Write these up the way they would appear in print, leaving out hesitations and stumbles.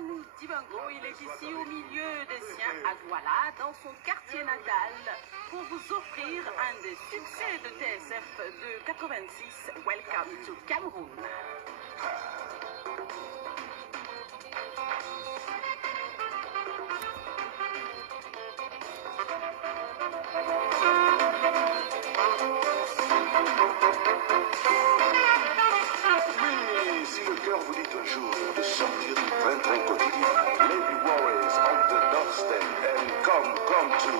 Manu Dibango, il est ici au milieu des siens à Douala, dans son quartier natal, pour vous offrir un des succès de TSF de 86, Welcome to Cameroun. Oui, si le cœur vous dit un jour de sortir du train-train quotidien, Lady Warriors on the doorstep and come to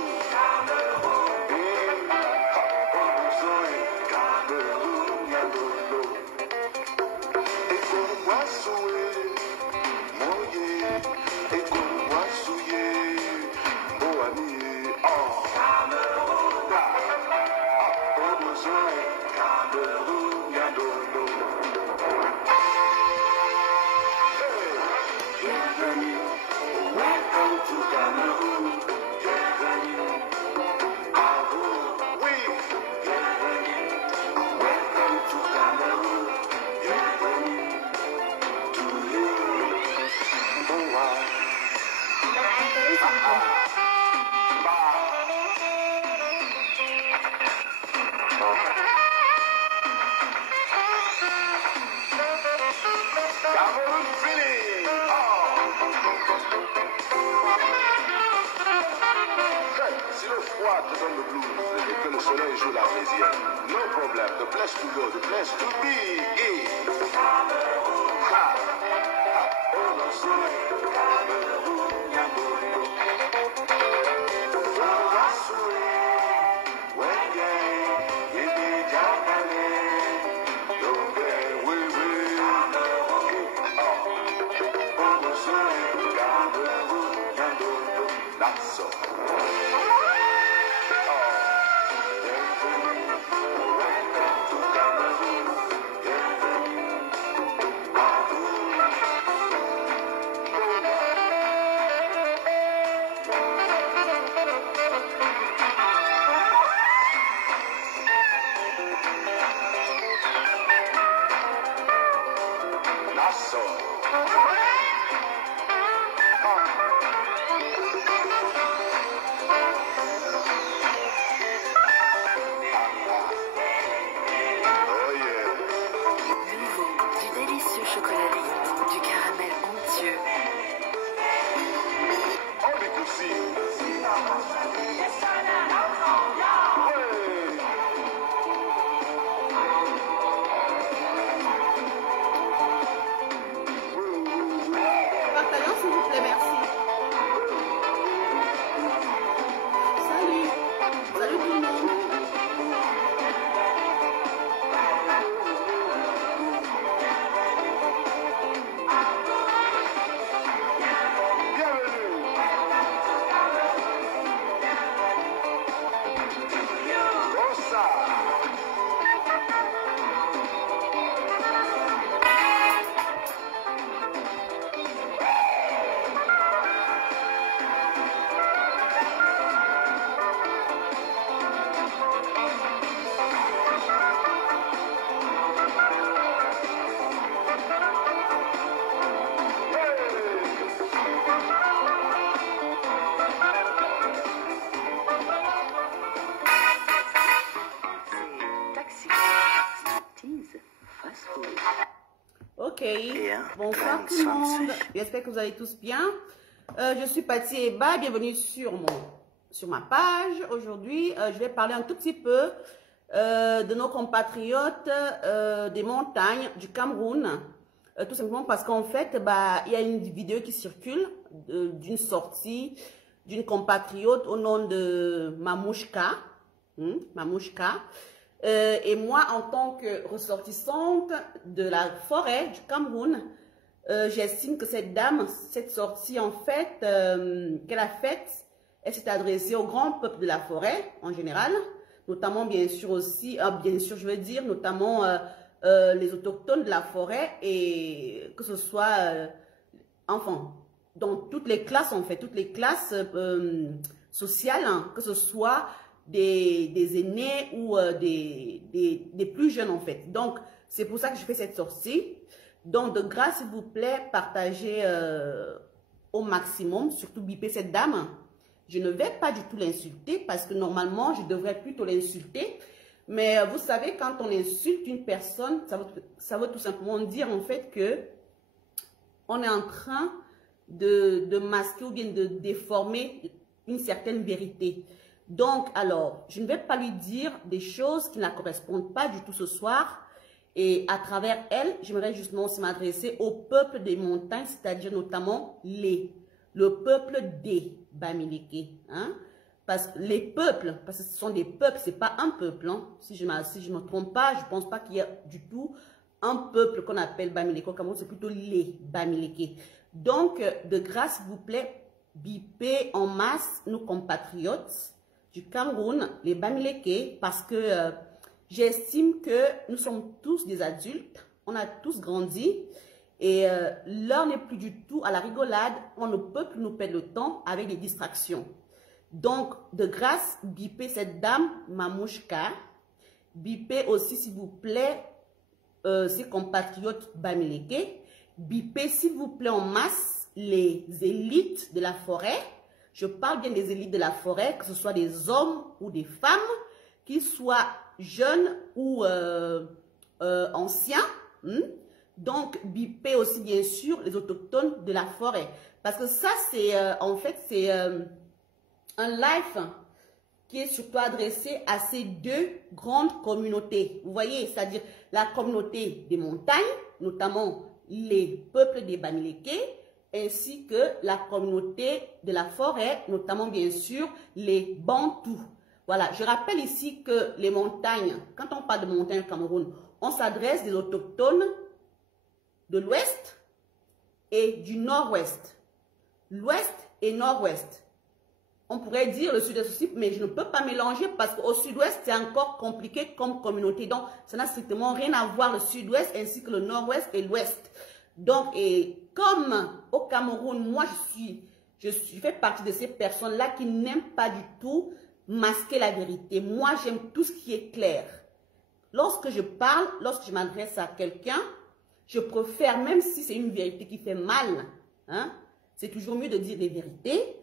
te donne le blues et que le soleil joue la brésilienne. No problem, the place to go, the place to be is that's all. Ok, bonsoir tout le monde, j'espère que vous allez tous bien. Je suis Patty Eba, bienvenue sur ma page. Aujourd'hui, je vais parler un tout petit peu de nos compatriotes des montagnes du Cameroun. Tout simplement parce qu'en fait, il y a une vidéo qui circule d'une sortie d'une compatriote au nom de Mamouchka. Mamouchka. Et moi, en tant que ressortissante de la forêt du Cameroun, j'estime que cette dame, cette sortie en fait, qu'elle a faite, elle s'est adressée au grand peuple de la forêt en général, notamment bien sûr aussi, je veux dire, notamment les autochtones de la forêt, et que ce soit, enfin, dans toutes les classes en fait, toutes les classes sociales, hein, que ce soit des aînés ou des plus jeunes en fait. Donc, c'est pour ça que je fais cette sortie. Donc, de grâce, s'il vous plaît, partagez au maximum, surtout biper cette dame. Je ne vais pas du tout l'insulter parce que normalement, je devrais plutôt l'insulter. Mais vous savez, quand on insulte une personne, ça veut tout simplement dire en fait que on est en train de masquer ou bien de déformer une certaine vérité. Donc, alors, je ne vais pas lui dire des choses qui ne la correspondent pas du tout ce soir. Et à travers elle, j'aimerais justement aussi m'adresser au peuple des montagnes, c'est-à-dire notamment le peuple des Bamileke. Hein? Parce que les peuples, parce que ce sont des peuples, ce n'est pas un peuple. Hein? Si je ne me trompe pas, je ne pense pas qu'il y a du tout un peuple qu'on appelle Bamileke au Cameroun, c'est plutôt les Bamileke. Donc, de grâce, s'il vous plaît, bipez en masse nos compatriotes du Cameroun, les Bamileke, parce que j'estime que nous sommes tous des adultes, on a tous grandi et l'heure n'est plus du tout à la rigolade, on ne peut plus nous perdre le temps avec des distractions. Donc, de grâce, bipez cette dame, Mamouchka, bipez aussi, s'il vous plaît, ses compatriotes Bamileke, bipez, s'il vous plaît, en masse, les élites de la forêt. Je parle bien des élites de la forêt, que ce soit des hommes ou des femmes, qu'ils soient jeunes ou anciens. Donc, bipez aussi, bien sûr, les autochtones de la forêt. Parce que ça, c'est, en fait, c'est un live qui est surtout adressé à ces deux grandes communautés. Vous voyez, c'est-à-dire la communauté des montagnes, notamment les peuples des Bamileke, ainsi que la communauté de la forêt, notamment bien sûr les Bantous. Voilà, je rappelle ici que les montagnes, quand on parle de montagnes au Cameroun, on s'adresse des autochtones de l'ouest et du nord-ouest. L'ouest et nord-ouest. On pourrait dire le sud-est aussi, mais je ne peux pas mélanger parce qu'au sud-ouest, c'est encore compliqué comme communauté. Donc, ça n'a strictement rien à voir le sud-ouest ainsi que le nord-ouest et l'ouest. Donc, et comme au Cameroun, moi, je fais partie de ces personnes-là qui n'aiment pas du tout masquer la vérité. Moi, j'aime tout ce qui est clair. Lorsque je parle, lorsque je m'adresse à quelqu'un, je préfère, même si c'est une vérité qui fait mal, hein, c'est toujours mieux de dire des vérités.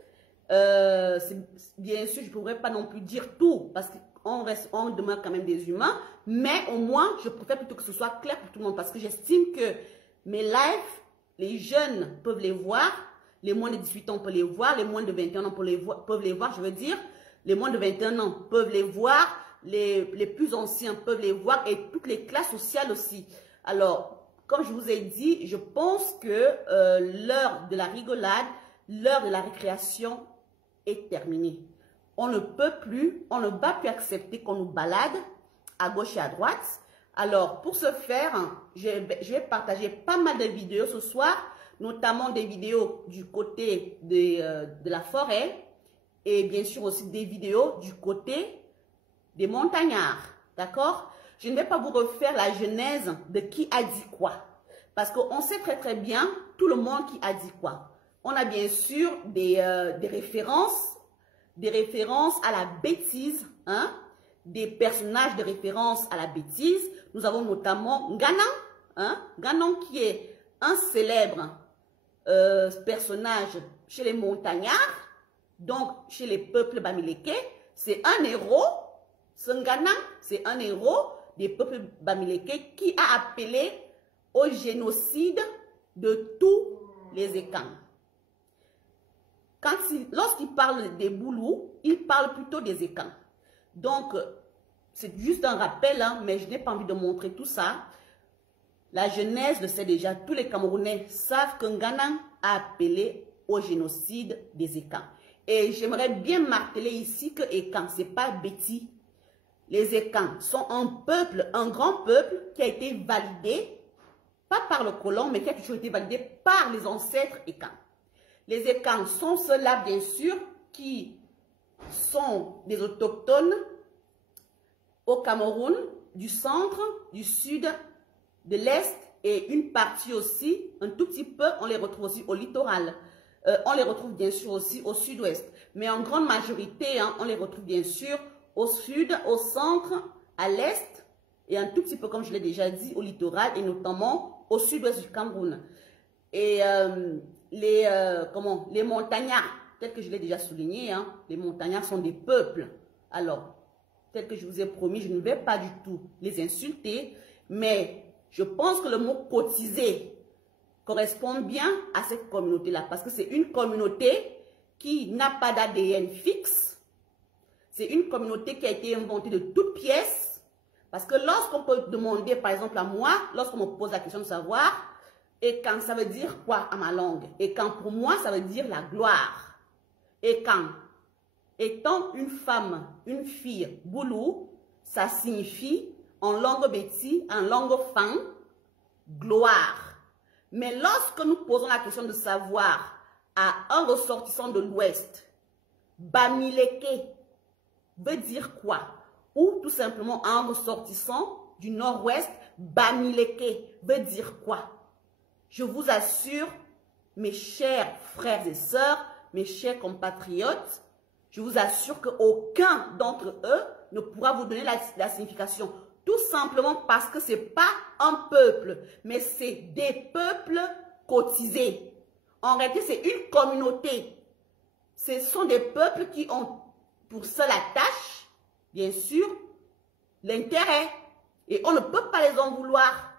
Bien sûr, je ne pourrais pas non plus dire tout parce qu'on demeure quand même des humains, mais au moins, je préfère plutôt que ce soit clair pour tout le monde parce que j'estime que mes lives, les jeunes peuvent les voir, les moins de 18 ans peuvent les voir, les moins de 21 ans peuvent les voir, je veux dire, les moins de 21 ans peuvent les voir, les plus anciens peuvent les voir et toutes les classes sociales aussi. Alors, comme je vous ai dit, je pense que l'heure de la rigolade, l'heure de la récréation est terminée. On ne peut plus, on ne va plus accepter qu'on nous balade à gauche et à droite. Alors, pour ce faire, je vais partager pas mal de vidéos ce soir, notamment des vidéos du côté de la forêt et bien sûr aussi des vidéos du côté des montagnards. D'accord? Je ne vais pas vous refaire la genèse de qui a dit quoi. Parce qu'on sait très très bien tout le monde qui a dit quoi. On a bien sûr des références à la bêtise, hein, des personnages de référence à la bêtise. Nous avons notamment Nganan, hein, Nganan qui est un célèbre personnage chez les montagnards, donc chez les peuples Bamileke. C'est un héros, ce Nganan, c'est un héros des peuples Bamileke qui a appelé au génocide de tous les Ekans. Lorsqu'il parle des Boulous, il parle plutôt des Ekans. Donc, c'est juste un rappel, hein, mais je n'ai pas envie de montrer tout ça. La genèse le sait déjà. Tous les Camerounais savent que Nganan a appelé au génocide des Ekans. Et j'aimerais bien marteler ici que Ekans, ce n'est pas Betty. Les Ekans sont un peuple, un grand peuple qui a été validé, pas par le colon, mais qui a toujours été validé par les ancêtres Ekans. Les Ekans sont ceux-là, bien sûr, qui sont des autochtones au Cameroun, du centre, du sud, de l'est et une partie aussi, un tout petit peu, on les retrouve aussi au littoral. On les retrouve bien sûr aussi au sud-ouest. Mais en grande majorité, hein, on les retrouve bien sûr au sud, au centre, à l'est et un tout petit peu, comme je l'ai déjà dit, au littoral et notamment au sud-ouest du Cameroun. Et les montagnards, tel que je l'ai déjà souligné, hein, les montagnards sont des peuples. Alors, tel que je vous ai promis, je ne vais pas du tout les insulter, mais je pense que le mot cotiser correspond bien à cette communauté-là, parce que c'est une communauté qui n'a pas d'ADN fixe. C'est une communauté qui a été inventée de toutes pièces, parce que lorsqu'on peut demander, par exemple à moi, lorsqu'on me pose la question de savoir, et quand ça veut dire quoi à ma langue, et quand pour moi ça veut dire la gloire, et quand étant une femme, une fille, boulou, ça signifie en langue béti, en langue fan, gloire. Mais lorsque nous posons la question de savoir à un ressortissant de l'Ouest, Bamileke veut dire quoi? Ou tout simplement un ressortissant du Nord-Ouest, Bamileke veut dire quoi? Je vous assure, mes chers frères et sœurs, mes chers compatriotes, je vous assure qu'aucun d'entre eux ne pourra vous donner la signification. Tout simplement parce que ce n'est pas un peuple, mais c'est des peuples cotisés. En réalité, c'est une communauté. Ce sont des peuples qui ont pour seule tâche, bien sûr, l'intérêt. Et on ne peut pas les en vouloir.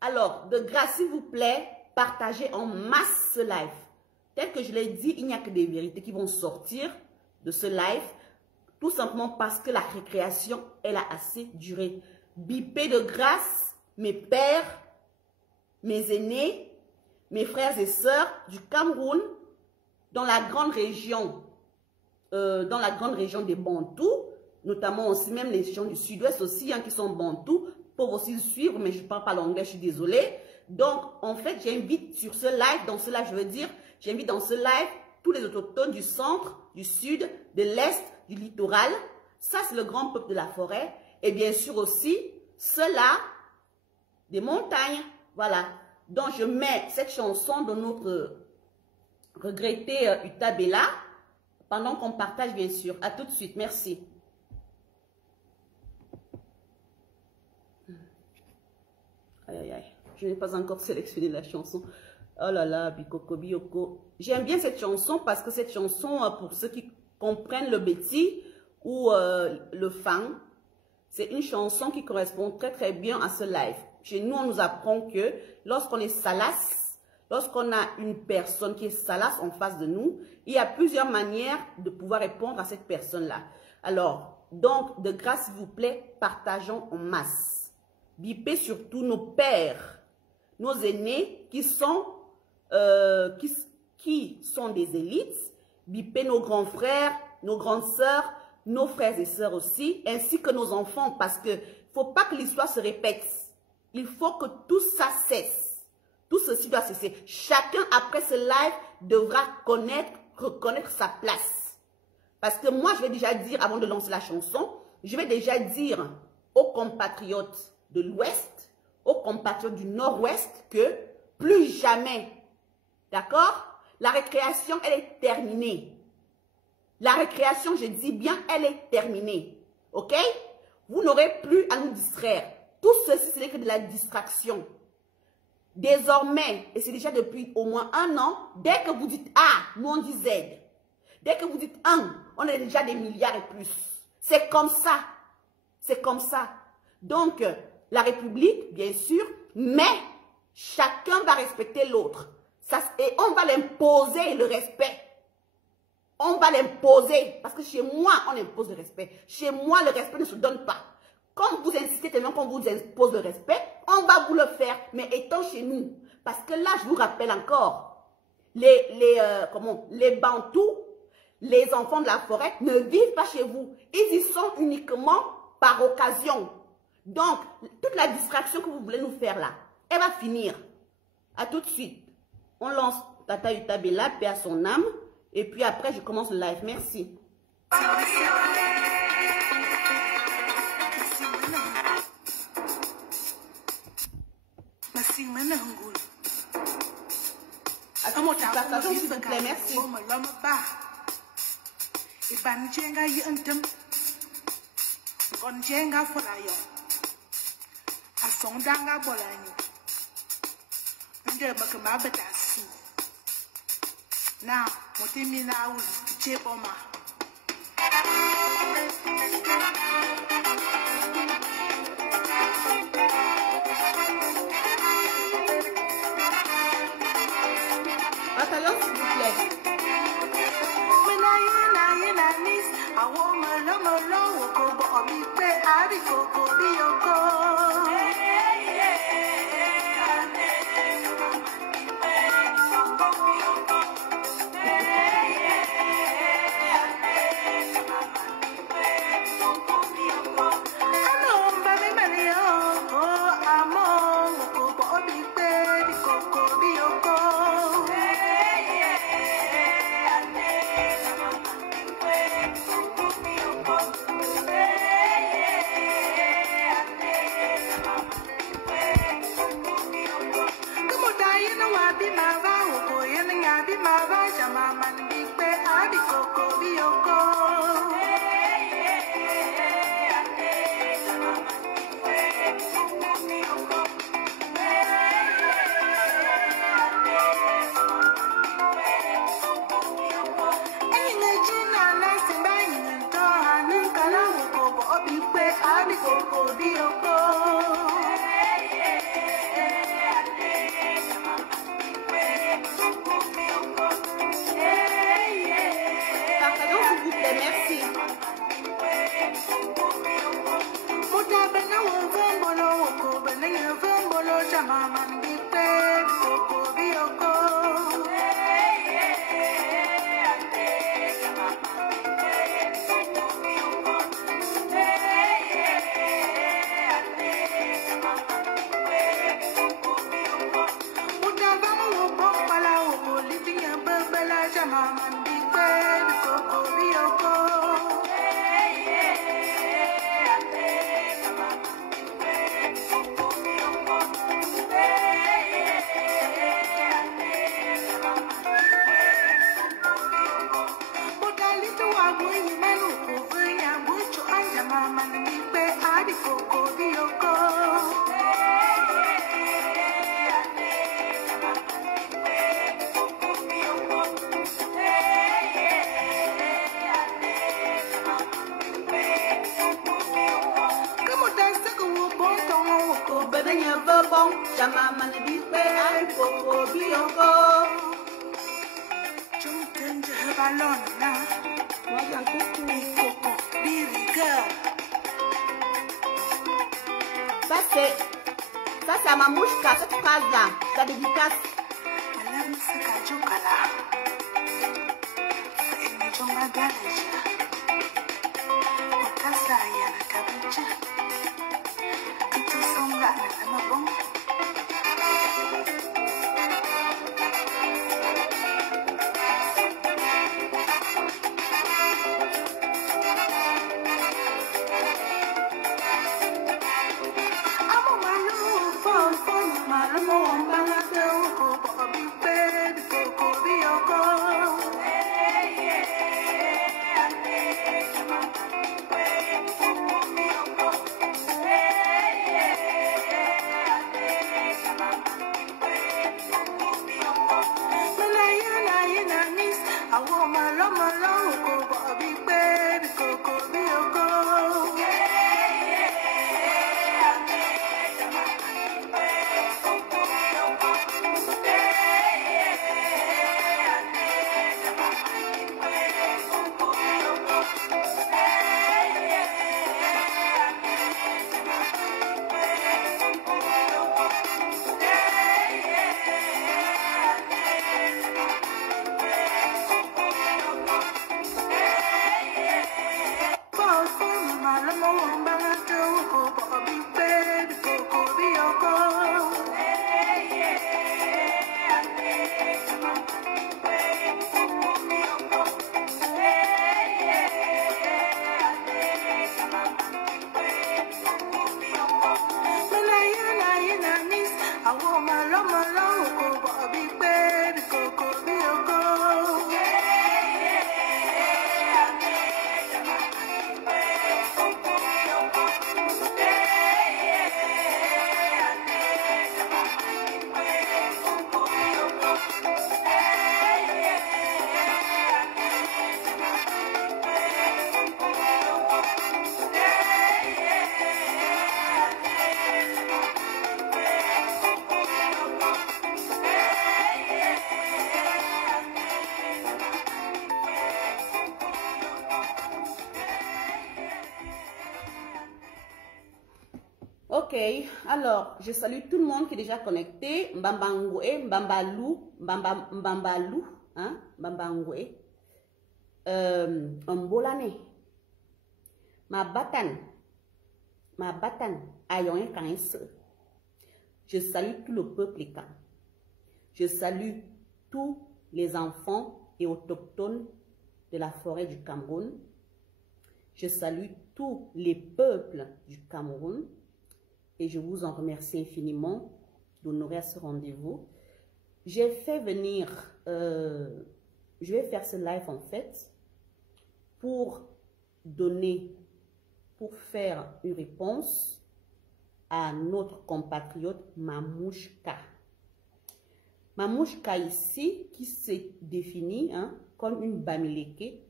Alors, de grâce, s'il vous plaît, partagez en masse ce live. Tel que je l'ai dit, il n'y a que des vérités qui vont sortir de ce live, tout simplement parce que la récréation, elle a assez duré. Bipez de grâce mes pères, mes aînés, mes frères et sœurs du Cameroun, dans la grande région des Bantous, notamment aussi même les régions du sud-ouest aussi, hein, qui sont Bantous, peuvent aussi suivre, mais je ne parle pas l'anglais, je suis désolée. Donc, en fait, j'invite sur ce live, dans ce live, je veux dire, j'invite dans ce live tous les autochtones du centre, du sud, de l'est, du littoral. Ça, c'est le grand peuple de la forêt. Et bien sûr aussi, ceux-là, des montagnes. Voilà. Donc, je mets cette chanson de notre regretté Utabella pendant qu'on partage, bien sûr. À tout de suite. Merci. Aïe, aïe, aïe. Je n'ai pas encore sélectionné la chanson. Oh là là, Bikoko Bioko. J'aime bien cette chanson parce que cette chanson, pour ceux qui comprennent le béti ou le fang, c'est une chanson qui correspond très très bien à ce live. Chez nous, on nous apprend que lorsqu'on est salas, lorsqu'on a une personne qui est salas en face de nous, il y a plusieurs manières de pouvoir répondre à cette personne-là. Alors, donc, de grâce, s'il vous plaît, partageons en masse. Bipez surtout nos pères, nos aînés qui sont des élites. Bipez nos grands frères, nos grandes sœurs, nos frères et sœurs aussi, ainsi que nos enfants, parce que faut pas que l'histoire se répète. Il faut que tout ça cesse. Tout ceci doit cesser. Chacun, après ce live, devra reconnaître sa place. Parce que moi, je vais déjà dire, avant de lancer la chanson, je vais déjà dire aux compatriotes de l'Ouest, aux compatriotes du Nord-Ouest, que plus jamais, d'accord, la récréation, elle est terminée. La récréation, je dis bien, elle est terminée. Ok? Vous n'aurez plus à nous distraire. Tout ceci, ce n'est que de la distraction. Désormais, et c'est déjà depuis au moins 1 an, dès que vous dites A, nous on dit Z. Dès que vous dites 1, on est déjà des milliards et plus. C'est comme ça. C'est comme ça. Donc, la République, bien sûr, mais chacun va respecter l'autre. Et on va l'imposer le respect. On va l'imposer. Parce que chez moi, on impose le respect. Chez moi, le respect ne se donne pas. Comme vous insistez tellement qu'on vous impose le respect, on va vous le faire, mais étant chez nous. Parce que là, je vous rappelle encore, les Bantous, les enfants de la forêt ne vivent pas chez vous. Ils y sont uniquement par occasion. Donc, toute la distraction que vous voulez nous faire là, elle va finir. À tout de suite. On lance Tata Utabella, paix à son âme. Et puis après, je commence le live. Merci. Attends, s'il te plaît, merci. Na mutimi na uli cheboma. Bataillon, s'il vous plaît. Ça c'est à ma mouchka, cette phrase là, ta dédicace. Ok, alors, je salue tout le monde qui est déjà connecté. Mbambangwe, Mbambalou, Mbambalou, hein, Mbambangwe. Mbolane. Ma batane, ayon kanse. Je salue tout le peuple écan. Je salue tous les enfants et autochtones de la forêt du Cameroun. Je salue tous les peuples du Cameroun et je vous en remercie infiniment d'honorer à ce rendez-vous. J'ai fait venir, je vais faire ce live en fait pour faire une réponse à notre compatriote Mamouchka. Mamouchka ici, qui s'est définie comme une Bamileke,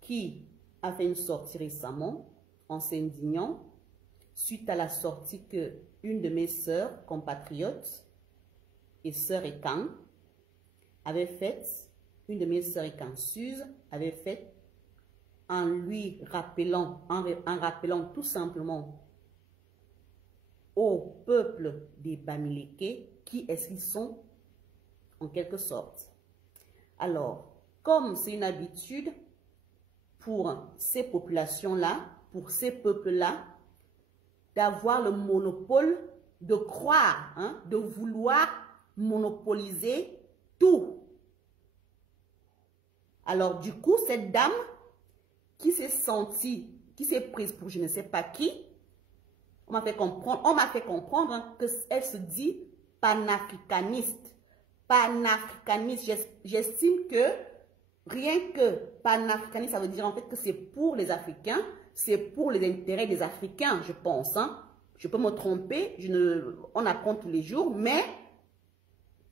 qui a fait une sortie récemment en s'indignant suite à la sortie que une de mes sœurs compatriotes et sœur Ekan avait faite, une de mes sœurs Ekan Suze avait faite en lui rappelant, en rappelant tout simplement au peuple des Bamileke qui est-ce qu'ils sont en quelque sorte. Alors, comme c'est une habitude pour ces populations-là, pour ces peuples-là, d'avoir le monopole, de croire, de vouloir monopoliser tout. Alors, du coup, cette dame qui s'est sentie, qui s'est prise pour je ne sais pas qui, on m'a fait comprendre qu'elle se dit panafricaniste. Panafricaniste, j'estime que rien que panafricaniste, ça veut dire en fait que c'est pour les Africains, c'est pour les intérêts des Africains, je pense. Je peux me tromper, on apprend tous les jours, mais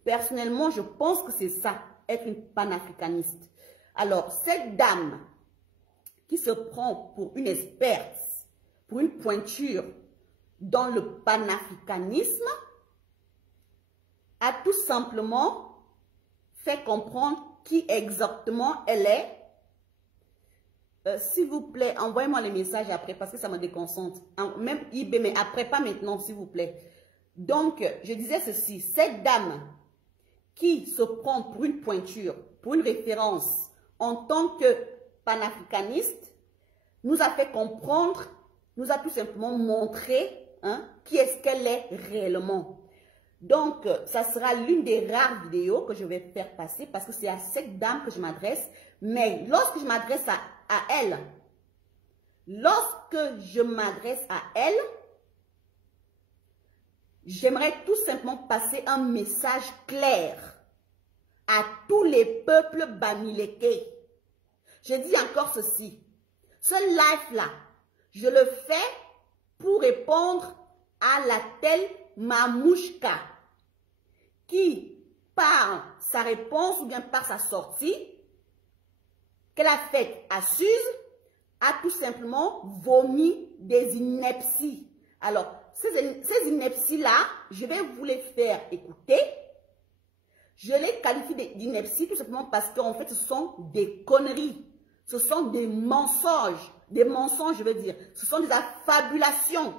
personnellement, je pense que c'est ça, être une panafricaniste. Alors, cette dame qui se prend pour une experte, pour une pointure dans le panafricanisme, a tout simplement fait comprendre qui exactement elle est. S'il vous plaît, envoyez-moi les messages après parce que ça me déconcentre. Même IB, mais après, pas maintenant, s'il vous plaît. Donc, je disais ceci, cette dame qui se prend pour une pointure, pour une référence en tant que panafricaniste, nous a fait comprendre, nous a tout simplement montré qui est-ce qu'elle est réellement. Donc, ça sera l'une des rares vidéos que je vais faire passer parce que c'est à cette dame que je m'adresse. Mais lorsque je m'adresse à elle, j'aimerais tout simplement passer un message clair à tous les peuples Bamileke. Je dis encore ceci. Ce live-là, je le fais pour répondre à la telle Mamouchka qui, par sa réponse ou bien par sa sortie qu'elle a faite à Suze, a tout simplement vomi des inepties. Alors, ces inepties-là, je vais vous les faire écouter. Je les qualifie d'inepties tout simplement parce qu'en fait, ce sont des conneries. Ce sont des mensonges. Des mensonges, je veux dire. Ce sont des affabulations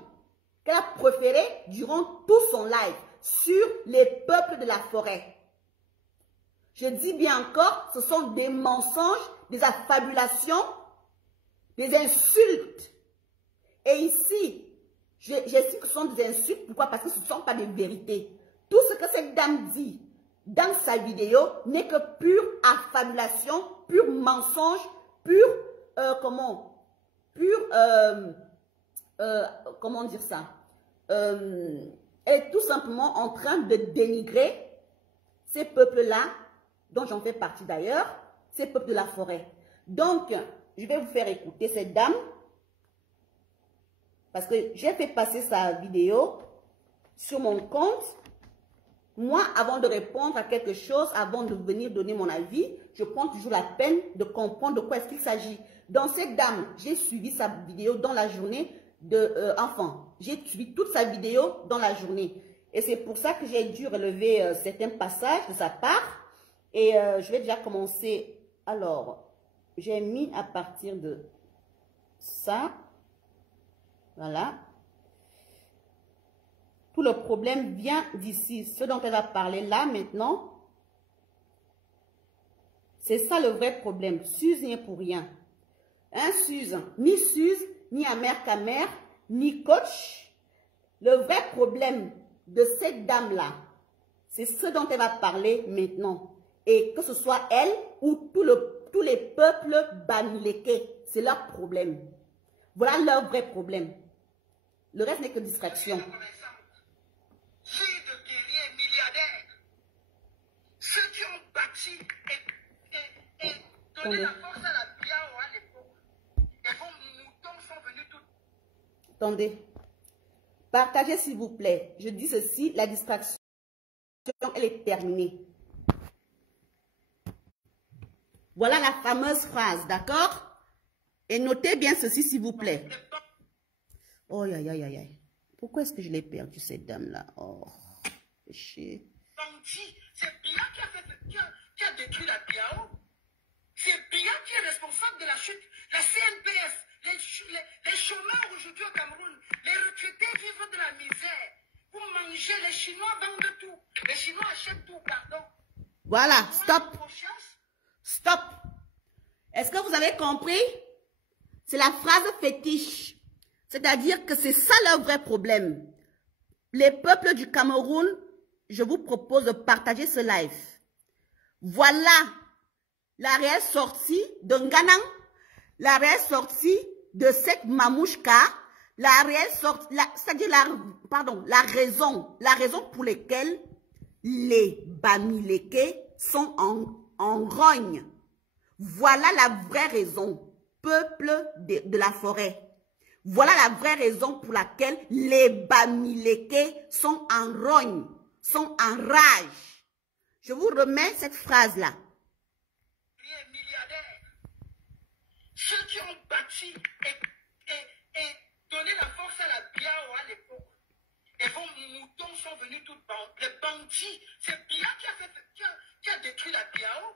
qu'elle a préférées durant tout son live sur les peuples de la forêt. Je dis bien encore, ce sont des mensonges, des affabulations, des insultes. Et ici, j'estime que ce sont des insultes. Pourquoi? Parce que ce ne sont pas des vérités. Tout ce que cette dame dit dans sa vidéo n'est que pure affabulation, pur mensonge, pur, comment dire ça? Elle est tout simplement en train de dénigrer ces peuples-là, dont j'en fais partie d'ailleurs, ces peuples de la forêt. Donc, je vais vous faire écouter cette dame, parce que j'ai fait passer sa vidéo sur mon compte. Moi, avant de répondre à quelque chose, avant de venir donner mon avis, je prends toujours la peine de comprendre de quoi est-ce qu'il s'agit. Dans cette dame, j'ai suivi sa vidéo dans la journée j'ai suivi toute sa vidéo dans la journée. Et c'est pour ça que j'ai dû relever certains passages de sa part. Et je vais déjà commencer. Alors, j'ai mis à partir de ça. Voilà. Tout le problème vient d'ici. Ce dont elle va parler là, maintenant, c'est ça le vrai problème. Suze n'y est pour rien. Hein, Suze? Ni Suze, ni Amère Camère, ni coach. Le vrai problème de cette dame-là, c'est ce dont elle va parler maintenant. Et que ce soit elle ou tous les peuples bamileke, c'est leur problème. Voilà leur vrai problème. Le reste n'est que distraction. Ceux de guerriers milliardaires, ceux qui ont bâti et donné la force à la Biao à l'époque, et vos moutons sont venus tout. Attendez. Partagez s'il vous plaît. Je dis ceci, la distraction, elle est terminée. Voilà la fameuse phrase, d'accord? Et notez bien ceci s'il vous plaît. Oh, aïe, aïe, aïe, aïe. Pourquoi est-ce que je l'ai perdu, cette dame-là? Oh, péché. C'est Bia qui a détruit la Biao. C'est Bia qui est responsable de la chute. La CNPS, les chômeurs aujourd'hui au Cameroun, les retraités vivent de la misère. Vous mangez, les Chinois vendent tout. Les Chinois achètent tout, pardon. Voilà, stop. Stop. Est-ce que vous avez compris? C'est la phrase fétiche. C'est-à-dire que c'est ça leur vrai problème. Les peuples du Cameroun, je vous propose de partager ce live. Voilà la réelle sortie de Nganang, la réelle sortie de cette Mamouchka, la réelle sortie, c'est-à-dire la raison pour laquelle les Bamileke sont en rogne. Voilà la vraie raison, peuple de la forêt. Voilà la vraie raison pour laquelle les Bamileke sont en rogne, sont en rage. Je vous remets cette phrase-là. Les milliardaires, ceux qui ont bâti et donné la force à la Biao à l'époque, et vos moutons sont venus tout les bandits. C'est Bia qui a détruit la Biao.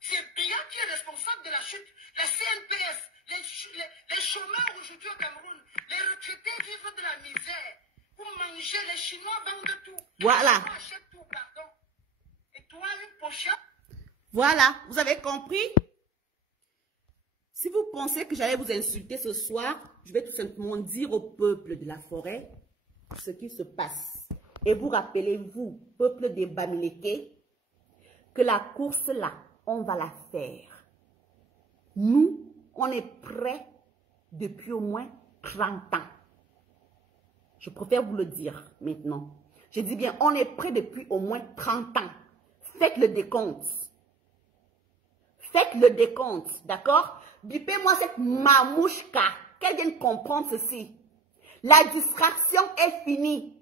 C'est Bia qui est responsable de la chute. La CNPS, les chômeurs aujourd'hui au Cameroun, les retraités vivent de la misère. Vous mangez, les Chinois vendent tout. Voilà. Les Chinois achètent tout, pardon. Et toi, une pochette. Voilà, vous avez compris? Si vous pensez que j'allais vous insulter ce soir, je vais tout simplement dire au peuple de la forêt ce qui se passe. Et vous rappelez-vous, peuple des Bamileke, que la course là, on va la faire. Nous, on est prêts depuis au moins 30 ans. Je préfère vous le dire maintenant. Je dis bien, on est prêts depuis au moins 30 ans. Faites le décompte. Faites le décompte, d'accord? Bipez-moi cette mamouchka, qu'elle vienne comprendre ceci. La distraction est finie.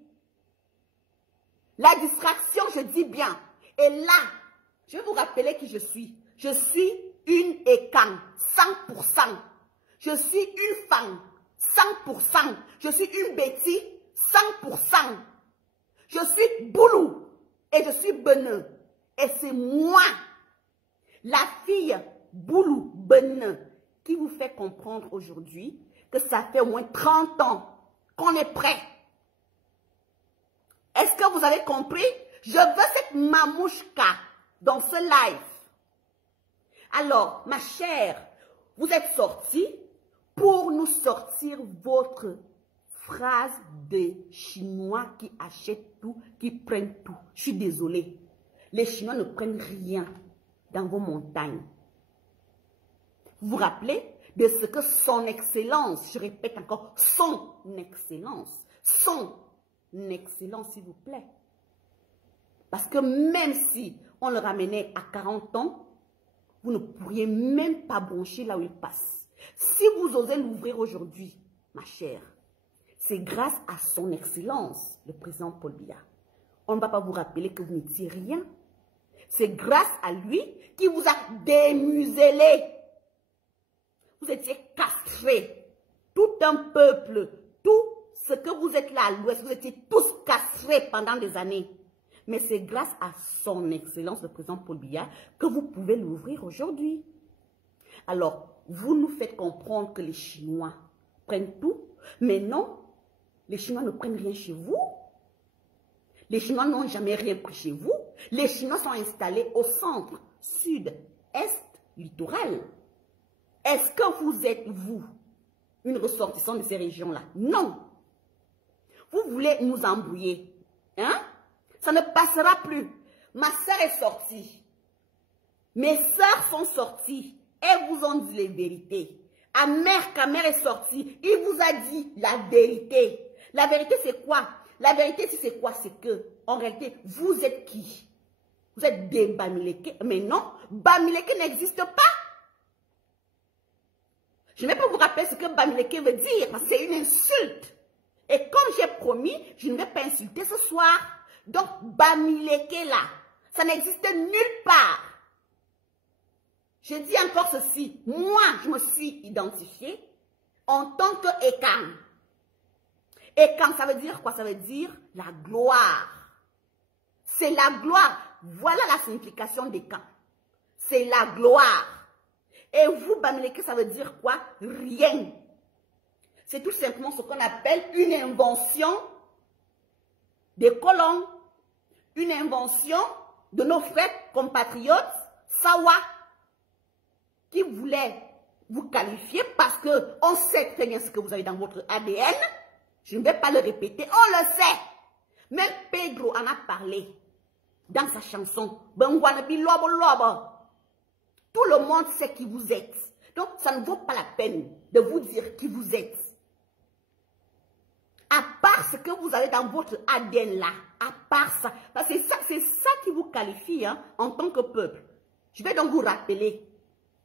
La distraction, je dis bien. Et là, je vais vous rappeler qui je suis. Je suis une écan, 100%. Je suis une femme, 100%. Je suis une Betty, 100%. Je suis Boulou et je suis Beneux. Et c'est moi, la fille Boulou Beneux, qui vous fait comprendre aujourd'hui que ça fait au moins 30 ans qu'on est prêt. Est-ce que vous avez compris? Je veux cette mamouchka dans ce live. Alors, ma chère, vous êtes sortie pour nous sortir votre phrase de Chinois qui achètent tout, qui prennent tout. Je suis désolée. Les Chinois ne prennent rien dans vos montagnes. Vous vous rappelez de ce que son excellence, je répète encore, son excellence, s'il vous plaît. Parce que même si on le ramenait à 40 ans, vous ne pourriez même pas broncher là où il passe. Si vous osez l'ouvrir aujourd'hui, ma chère, c'est grâce à son excellence, le président Paul Biya. On ne va pas vous rappeler que vous n'étiez rien. C'est grâce à lui qui vous a démuselé. Vous étiez castrés. Tout un peuple, tout ce que vous êtes là à l'ouest, vous étiez tous castrés pendant des années. Mais c'est grâce à son excellence, le président Paul Biya, que vous pouvez l'ouvrir aujourd'hui. Alors, vous nous faites comprendre que les Chinois prennent tout, mais non, les Chinois ne prennent rien chez vous. Les Chinois n'ont jamais rien pris chez vous. Les Chinois sont installés au centre, sud, est, littoral. Est-ce que vous êtes, vous, une ressortissante de ces régions-là? Non. Vous voulez nous embrouiller. Hein? Ça ne passera plus. Ma sœur est sortie. Mes sœurs sont sorties. Elles vous ont dit les vérités. Kamer est sortie. Il vous a dit la vérité. La vérité, c'est quoi? La vérité, c'est quoi? C'est que, en réalité, vous êtes qui? Vous êtes des Bamileke. Mais non, Bamileke n'existe pas. Je ne vais pas vous rappeler ce que Bamileke veut dire, parce que c'est une insulte. Et comme j'ai promis, je ne vais pas insulter ce soir. Donc, Bamileke là, ça n'existe nulle part. Je dis encore ceci. Moi, je me suis identifiée en tant que Ekam. Ekam, ça veut dire quoi? Ça veut dire la gloire. C'est la gloire. Voilà la signification d'Ekam. C'est la gloire. Et vous, Bamileke, ça veut dire quoi? Rien. C'est tout simplement ce qu'on appelle une invention des colons. Une invention de nos frères compatriotes, Sawa, qui voulaient vous qualifier parce qu'on sait très bien ce que vous avez dans votre ADN. Je ne vais pas le répéter, on le sait. Même Pedro en a parlé dans sa chanson. Tout le monde sait qui vous êtes. Donc, ça ne vaut pas la peine de vous dire qui vous êtes. À part ce que vous avez dans votre ADN là, à part ça, parce que c'est ça qui vous qualifie hein, en tant que peuple. Je vais donc vous rappeler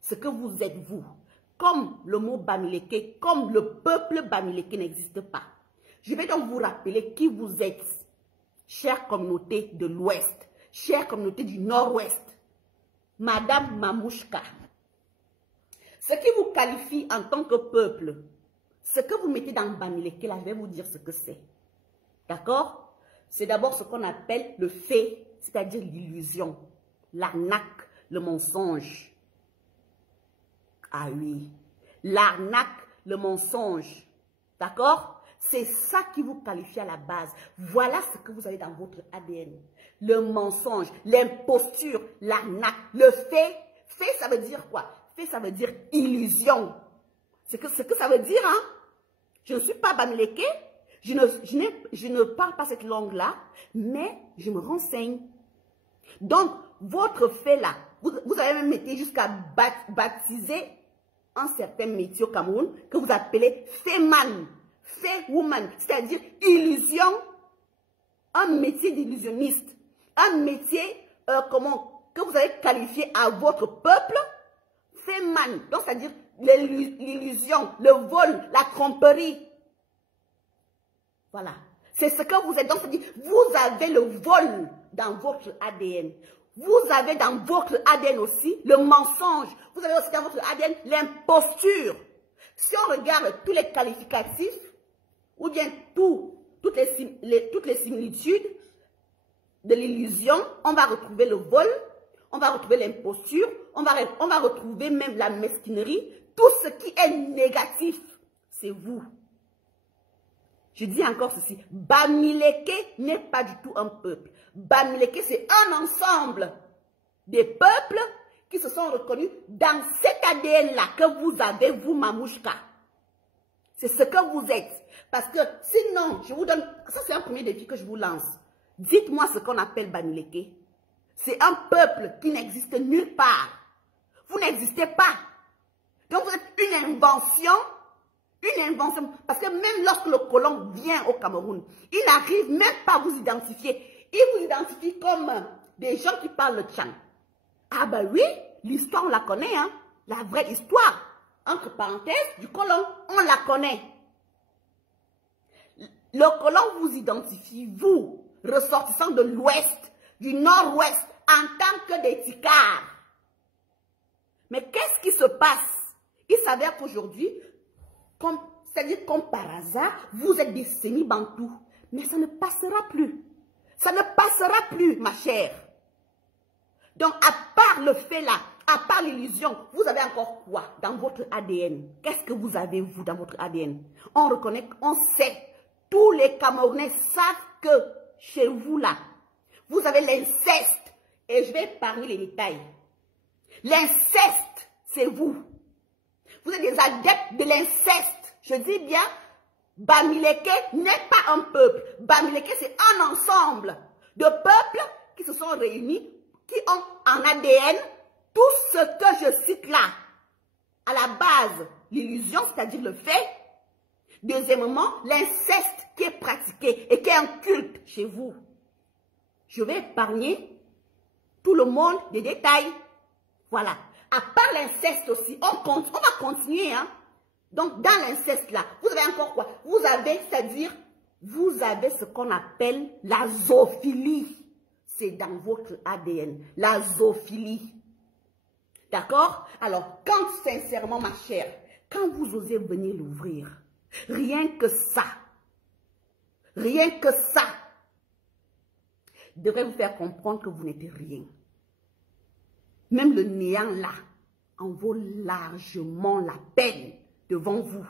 ce que vous êtes vous. Comme le mot Bamileke, comme le peuple Bamileke n'existe pas. Je vais donc vous rappeler qui vous êtes, chère communauté de l'Ouest, chère communauté du Nord-Ouest. Madame Mamouchka, ce qui vous qualifie en tant que peuple, ce que vous mettez dans Bamileke, là, je vais vous dire ce que c'est. D'accord? C'est d'abord ce qu'on appelle le fait, c'est-à-dire l'illusion, l'arnaque, le mensonge. Ah oui, l'arnaque, le mensonge. D'accord? C'est ça qui vous qualifie à la base. Voilà ce que vous avez dans votre ADN. Le mensonge, l'imposture, l'arnaque, le fait. Fait, ça veut dire quoi? Fait, ça veut dire illusion. C'est ce que ça veut dire, hein? Je ne suis pas Bamileke, je ne parle pas cette langue-là, mais je me renseigne. Donc, votre fait-là, vous avez même été jusqu'à baptiser un certain métier au Cameroun que vous appelez Féman, Fé-woman, c'est-à-dire illusion, un métier d'illusionniste, un métier que vous avez qualifié à votre peuple, Féman, donc c'est-à-dire l'illusion, le vol, la tromperie. Voilà. C'est ce que vous êtes. Donc, c'est-à-dire, vous avez le vol dans votre ADN. Vous avez dans votre ADN aussi le mensonge. Vous avez aussi dans votre ADN l'imposture. Si on regarde tous les qualificatifs, ou bien toutes les similitudes de l'illusion, on va retrouver le vol, on va retrouver l'imposture, on va retrouver même la mesquinerie. Tout ce qui est négatif, c'est vous. Je dis encore ceci, Bamileke n'est pas du tout un peuple. Bamileke, c'est un ensemble des peuples qui se sont reconnus dans cet ADN-là que vous avez, vous, Mamouchka. C'est ce que vous êtes. Parce que sinon, je vous donne, ça c'est un premier défi que je vous lance. Dites-moi ce qu'on appelle Bamileke. C'est un peuple qui n'existe nulle part. Vous n'existez pas. Donc vous êtes une invention, parce que même lorsque le colon vient au Cameroun, il n'arrive même pas à vous identifier. Il vous identifie comme des gens qui parlent le tchang. Ah ben oui, l'histoire on la connaît, hein, la vraie histoire, entre parenthèses, du colon, on la connaît. Le colon vous identifie, vous, ressortissant de l'Ouest, du Nord-Ouest, en tant que des ticards. Mais qu'est-ce qui se passe? Il s'avère qu'aujourd'hui, c'est-à-dire comme par hasard, vous êtes des semi-bantous. Mais ça ne passera plus. Ça ne passera plus, ma chère. Donc, à part le fait là, à part l'illusion, vous avez encore quoi dans votre ADN? Qu'est-ce que vous avez, vous, dans votre ADN? On reconnaît, on sait. Tous les Camerounais savent que chez vous là, vous avez l'inceste. Et je vais épargner les détails. L'inceste, c'est vous. Vous êtes des adeptes de l'inceste. Je dis bien, Bamileke n'est pas un peuple. Bamileke, c'est un ensemble de peuples qui se sont réunis, qui ont en ADN tout ce que je cite là. À la base, l'illusion, c'est-à-dire le fait. Deuxièmement, l'inceste qui est pratiqué et qui est un culte chez vous. Je vais épargner tout le monde des détails. Voilà. À part l'inceste aussi, on va continuer. Hein? Donc, dans l'inceste là, vous avez encore quoi? Vous avez, c'est-à-dire, vous avez ce qu'on appelle la zoophilie. C'est dans votre ADN, la zoophilie. D'accord? Alors, quand sincèrement, ma chère, quand vous osez venir l'ouvrir, rien que ça, devrait vous faire comprendre que vous n'êtes rien. Même le néant là en vaut largement la peine devant vous.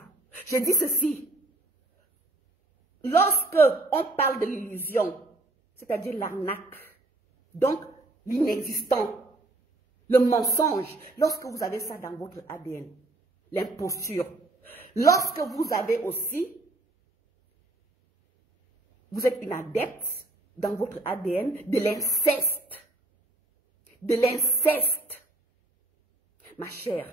Je dis ceci. Lorsque on parle de l'illusion, c'est-à-dire l'arnaque, donc l'inexistant, le mensonge, lorsque vous avez ça dans votre ADN, l'imposture, lorsque vous avez aussi, vous êtes une adepte dans votre ADN de l'inceste. De l'inceste. Ma chère,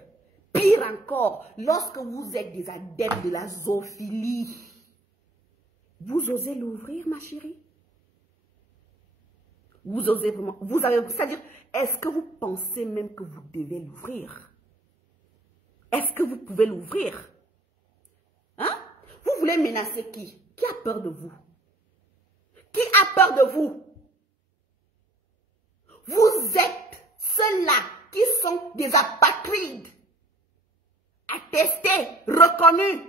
pire encore, lorsque vous êtes des adeptes de la zoophilie, vous osez l'ouvrir, ma chérie? Vous osez vraiment, vous avez, c'est-à-dire, est-ce que vous pensez même que vous devez l'ouvrir? Est-ce que vous pouvez l'ouvrir? Hein? Vous voulez menacer qui? Qui a peur de vous? Qui a peur de vous? Vous êtes ceux-là qui sont des apatrides, attestés, reconnus,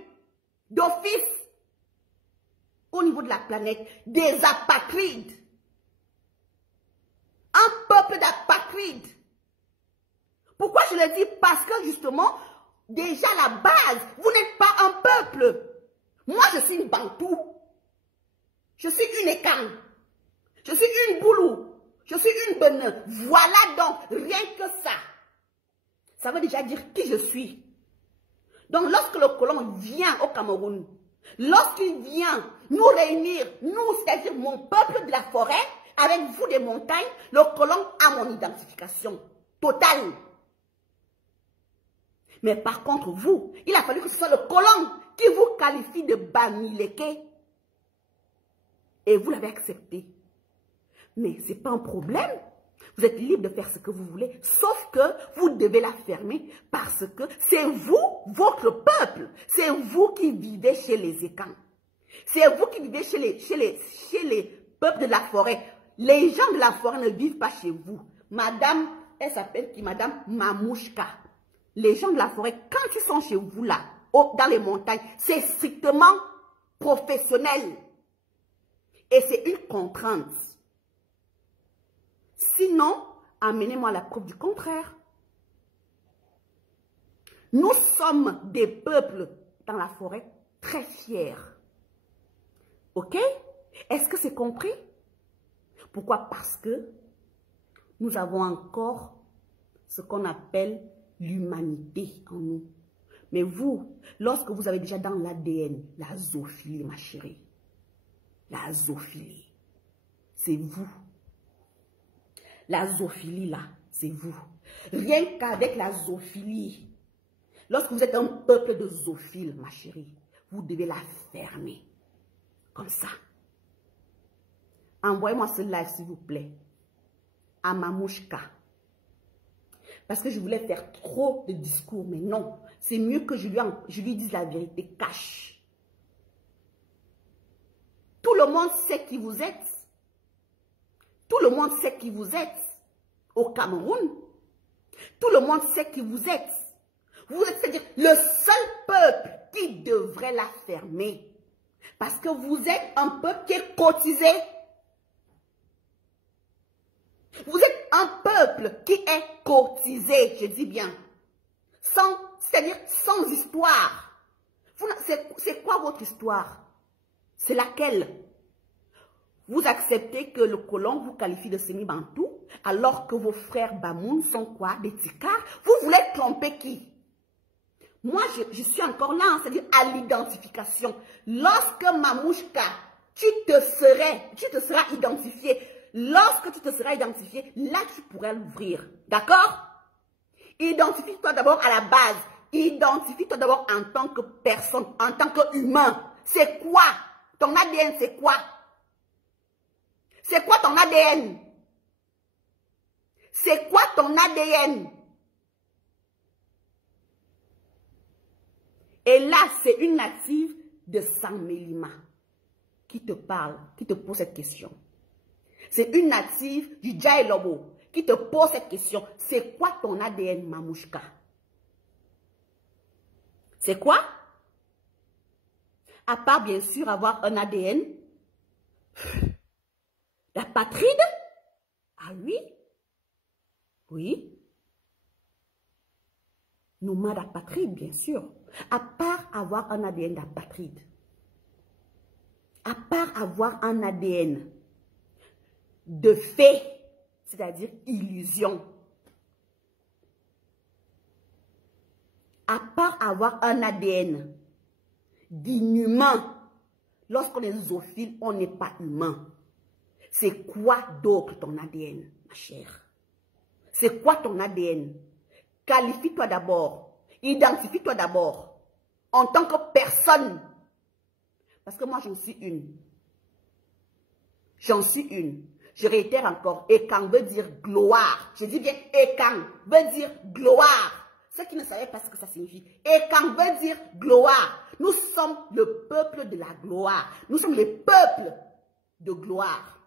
d'office, au niveau de la planète, des apatrides. Un peuple d'apatrides. Pourquoi je le dis? Parce que justement, déjà à la base, vous n'êtes pas un peuple. Moi, je suis une Bantou. Je suis une Ekan. Je suis une Boulou. Je suis une Bene. Voilà donc, rien que ça. Ça veut déjà dire qui je suis. Donc, lorsque le colon vient au Cameroun, lorsqu'il vient nous réunir, nous, c'est-à-dire mon peuple de la forêt, avec vous des montagnes, le colon a mon identification totale. Mais par contre, vous, il a fallu que ce soit le colon qui vous qualifie de Bamileke. Et vous l'avez accepté. Mais ce n'est pas un problème. Vous êtes libre de faire ce que vous voulez, sauf que vous devez la fermer parce que c'est vous, votre peuple. C'est vous qui vivez chez les Ekans. C'est vous qui vivez chez les peuples de la forêt. Les gens de la forêt ne vivent pas chez vous. Madame, elle s'appelle qui? Madame Mamouchka. Les gens de la forêt, quand ils sont chez vous là, dans les montagnes, c'est strictement professionnel. Et c'est une contrainte. Sinon, amenez-moi la preuve du contraire. Nous sommes des peuples dans la forêt très fiers. Ok? Est-ce que c'est compris? Pourquoi? Parce que nous avons encore ce qu'on appelle l'humanité en nous. Mais vous, lorsque vous avez déjà dans l'ADN la zoophilie, ma chérie, la zoophilie, c'est vous. La zoophilie là, c'est vous. Rien qu'avec la zoophilie, lorsque vous êtes un peuple de zoophiles, ma chérie, vous devez la fermer. Comme ça. Envoyez-moi ce live, s'il vous plaît, à Mamouchka. Parce que je voulais faire trop de discours, mais non. C'est mieux que je lui dise la vérité, cache. Tout le monde sait qui vous êtes. Tout le monde sait qui vous êtes au Cameroun. Tout le monde sait qui vous êtes. Vous êtes, c'est-à-dire, le seul peuple qui devrait la fermer. Parce que vous êtes un peuple qui est cotisé. Vous êtes un peuple qui est cotisé, je dis bien. C'est-à-dire sans histoire. C'est quoi votre histoire? C'est laquelle? Vous acceptez que le colon vous qualifie de semi-bantou, alors que vos frères Bamoun sont quoi? Des ticards. Vous voulez tromper qui? Moi, je suis encore là, hein, c'est-à-dire à l'identification. Lorsque Mamouchka, tu te seras identifié. Lorsque tu te seras identifié, là, tu pourrais l'ouvrir. D'accord? Identifie-toi d'abord à la base. Identifie-toi d'abord en tant que personne, en tant qu'humain. C'est quoi? Ton ADN, c'est quoi? C'est quoi ton ADN? C'est quoi ton ADN? Et là, c'est une native de Saint-Mélima qui te parle, qui te pose cette question. C'est une native du Djaïlobo qui te pose cette question. C'est quoi ton ADN, Mamouchka? C'est quoi? À part, bien sûr, avoir un ADN. La patride? Ah oui? Oui. Nomade apatride, bien sûr. À part avoir un ADN d'apatride. À part avoir un ADN de fée, c'est-à-dire illusion. À part avoir un ADN d'inhumain, lorsqu'on est zoophile, on n'est pas humain. C'est quoi d'autre ton ADN, ma chère? C'est quoi ton ADN? Qualifie-toi d'abord. Identifie-toi d'abord. En tant que personne. Parce que moi, j'en suis une. J'en suis une. Je réitère encore. Ekang veut dire gloire. Je dis bien Ekang veut dire gloire. Ceux qui ne savaient pas ce que ça signifie. Ekang veut dire gloire. Nous sommes le peuple de la gloire. Nous sommes les peuples de gloire.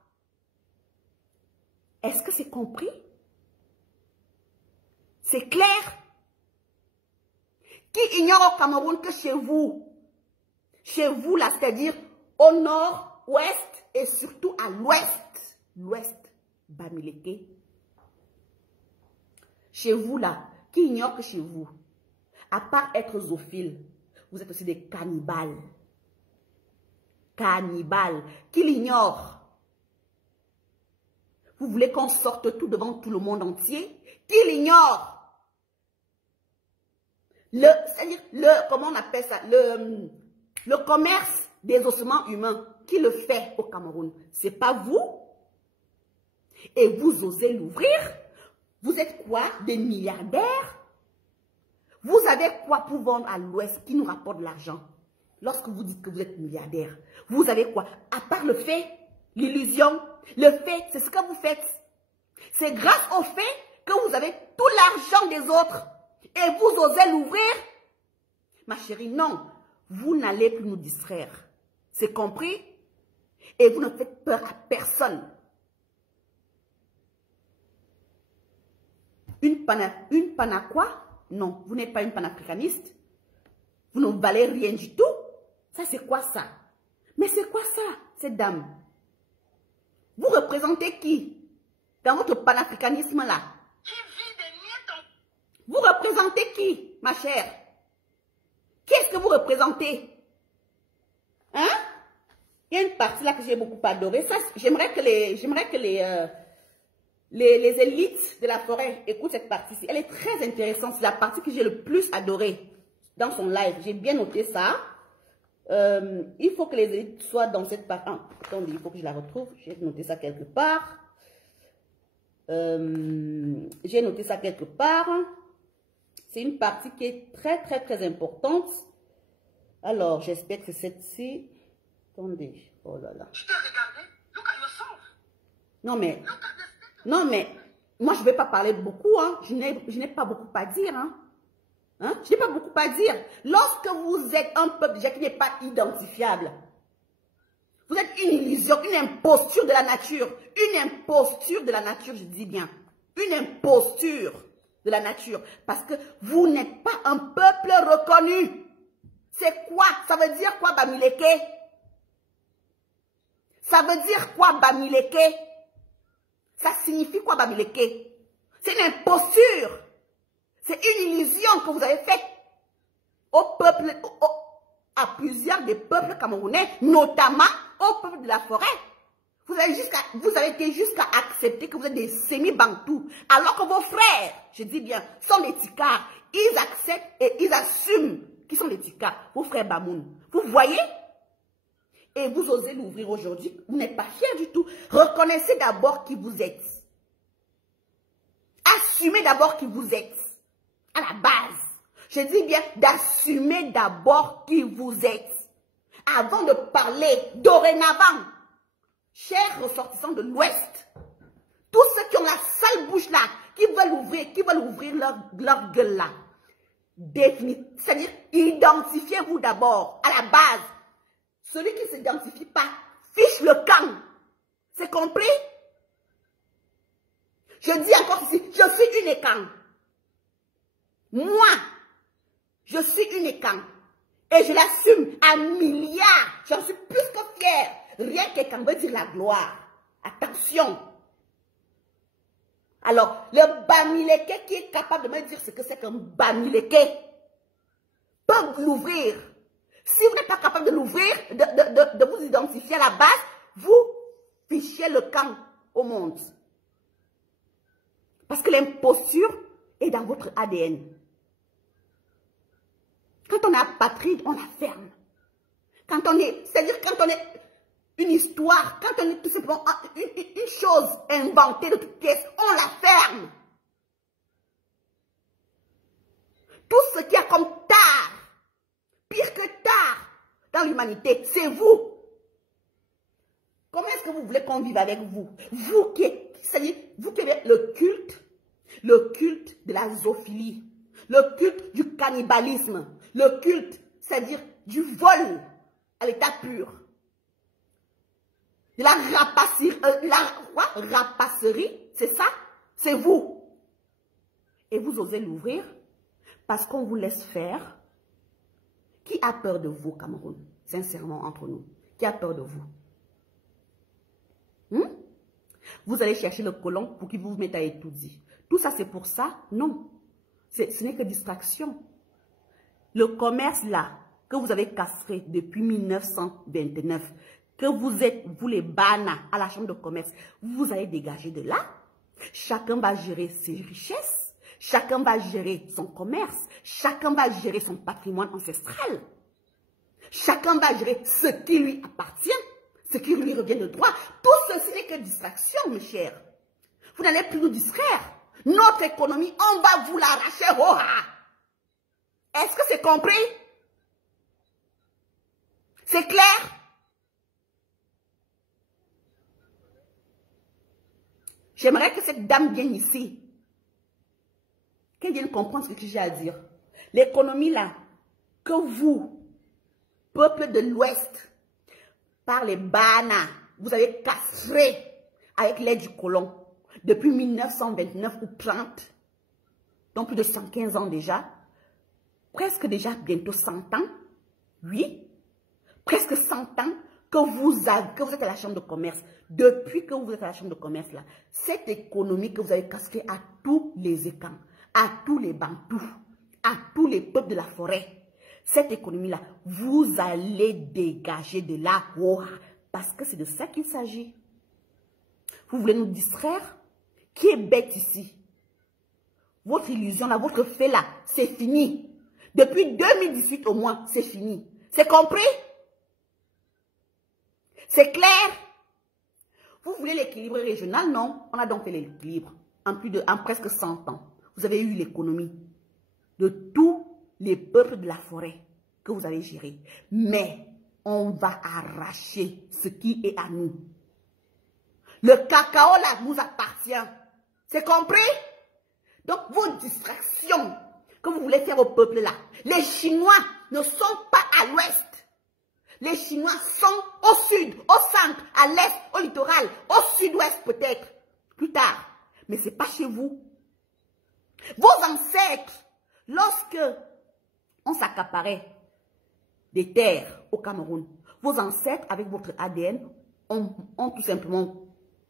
Est-ce que c'est compris? C'est clair? Qui ignore au Cameroun que chez vous là, c'est-à-dire au nord, ouest et surtout à l'ouest, Bamileke. Chez vous là, qui ignore que chez vous, à part être zoophile, vous êtes aussi des cannibales. Cannibales. Qui l'ignore? Vous voulez qu'on sorte tout devant tout le monde entier? Qui l'ignore? Comment on appelle ça? Le commerce des ossements humains. Qui le fait au Cameroun? C'est pas vous? Et vous osez l'ouvrir? Vous êtes quoi? Des milliardaires? Vous avez quoi pour vendre à l'Ouest qui nous rapporte de l'argent? Lorsque vous dites que vous êtes milliardaire, vous avez quoi? À part le fait, l'illusion, le fait, c'est ce que vous faites. C'est grâce au fait que vous avez tout l'argent des autres et vous osez l'ouvrir. Ma chérie, non, vous n'allez plus nous distraire. C'est compris? Et vous ne faites peur à personne. Une pana quoi? Non, vous n'êtes pas une panafricaniste. Vous ne valez rien du tout. Ça, c'est quoi ça? Mais c'est quoi ça, cette dame? Vous représentez qui? Dans votre panafricanisme-là? Qui vit des miettes en... Vous représentez qui, ma chère? Qu'est-ce que vous représentez? Hein? Il y a une partie là que j'ai beaucoup adorée. Ça, j'aimerais que les élites de la forêt écoutent cette partie-ci. Elle est très intéressante. C'est la partie que j'ai le plus adorée dans son live. J'ai bien noté ça. Il faut que les élites soient dans cette partie. Ah, attendez, il faut que je la retrouve. J'ai noté ça quelque part. J'ai noté ça quelque part. C'est une partie qui est très, très, très importante. Alors, j'espère que c'est cette-ci. Attendez. Oh là là. Tu t'es regardé? Look at yourself. Non, mais, moi, je ne vais pas parler beaucoup. Hein. Je n'ai pas beaucoup à dire. Hein. Je n'ai pas beaucoup à dire. Lorsque vous êtes un peuple déjà qui n'est pas identifiable, vous êtes une illusion, une imposture de la nature. Une imposture de la nature, je dis bien. Une imposture de la nature. Parce que vous n'êtes pas un peuple reconnu. C'est quoi? Ça veut dire quoi, Bamileke? Ça veut dire quoi, Bamileke? Ça signifie quoi, Bamileke? C'est une imposture. C'est une illusion que vous avez faite au peuple, à plusieurs des peuples camerounais, notamment au peuple de la forêt. Vous avez été jusqu'à accepter que vous êtes des semi-bantous. Alors que vos frères, je dis bien, sont des ticards. Ils acceptent et ils assument qu'ils sont des ticards. Vos frères Bamoun. Vous voyez? Et vous osez l'ouvrir aujourd'hui. Vous n'êtes pas fiers du tout. Reconnaissez d'abord qui vous êtes. Assumez d'abord qui vous êtes. À la base. Je dis bien d'assumer d'abord qui vous êtes. Avant de parler dorénavant. Chers ressortissants de l'Ouest, tous ceux qui ont la sale bouche là, qui veulent ouvrir leur gueule là, c'est-à-dire identifiez-vous d'abord, à la base. Celui qui ne s'identifie pas, fiche le camp. C'est compris? Je dis encore ici, je suis une écan. Moi, je suis une écan. Et je l'assume à milliards. J'en suis plus que fière. Rien qu'un veut dire la gloire. Attention. Alors, le Bamileke qui est capable de me dire ce que c'est qu'un Bamileke peut l'ouvrir. Si vous n'êtes pas capable de l'ouvrir, de vous identifier à la base, vous fichez le camp au monde. Parce que l'imposture est dans votre ADN. Quand on est apatride, on la ferme. Quand on est, c'est-à-dire quand on est une histoire, quand on est tout simplement une chose inventée de toutes pièces, on la ferme. Tout ce qu'il y a comme tard, pire que tard dans l'humanité, c'est vous. Comment est-ce que vous voulez qu'on vive avec vous? Vous qui êtes, c'est-à-dire, vous qui avez le culte de la zoophilie, le culte du cannibalisme, le culte, c'est-à-dire du vol à l'état pur, de la rapaciterie, c'est ça? C'est vous. Et vous osez l'ouvrir parce qu'on vous laisse faire. Qui a peur de vous, Cameroun? Sincèrement, entre nous. Qui a peur de vous? Vous allez chercher le colon pour qu'il vous mette à étudier. Tout ça, c'est pour ça? Non. Ce n'est que distraction. Le commerce, là, que vous avez castré depuis 1929, que vous êtes, vous les banas, à la chambre de commerce, vous allez dégager de là. Chacun va gérer ses richesses. Chacun va gérer son commerce. Chacun va gérer son patrimoine ancestral. Chacun va gérer ce qui lui appartient, ce qui lui revient de droit. Tout ceci n'est que distraction, mes chers. Vous n'allez plus nous distraire. Notre économie, on va vous l'arracher. Oh, est-ce que c'est compris? C'est clair? J'aimerais que cette dame vienne ici. Qu'elle vienne comprendre ce que j'ai à dire. L'économie là, que vous, peuple de l'Ouest, par les banas, vous avez castré avec l'aide du colon depuis 1929 ou 30, donc plus de 115 ans déjà, presque déjà bientôt 100 ans, oui, presque 100 ans que vous êtes à la chambre de commerce. Depuis que vous êtes à la chambre de commerce là, cette économie que vous avez castrée à tous les écans, à tous les bantous, à tous les peuples de la forêt, cette économie-là, vous allez dégager de là, parce que c'est de ça qu'il s'agit. Vous voulez nous distraire? Qui est bête ici? Votre illusion là, votre fait là, c'est fini. Depuis 2018 au moins, c'est fini. C'est compris? C'est clair? Vous voulez l'équilibre régional? Non. On a donc fait l'équilibre en presque 100 ans. Vous avez eu l'économie de tous les peuples de la forêt que vous avez géré. Mais on va arracher ce qui est à nous. Le cacao là nous appartient. C'est compris? Donc vos distractions que vous voulez faire au peuple là, les Chinois ne sont pas à l'ouest. Les Chinois sont au sud, au centre, à l'est, au littoral, au sud-ouest peut-être, plus tard. Mais ce n'est pas chez vous. Vos ancêtres, lorsque on s'accaparait des terres au Cameroun, vos ancêtres, avec votre ADN, ont tout simplement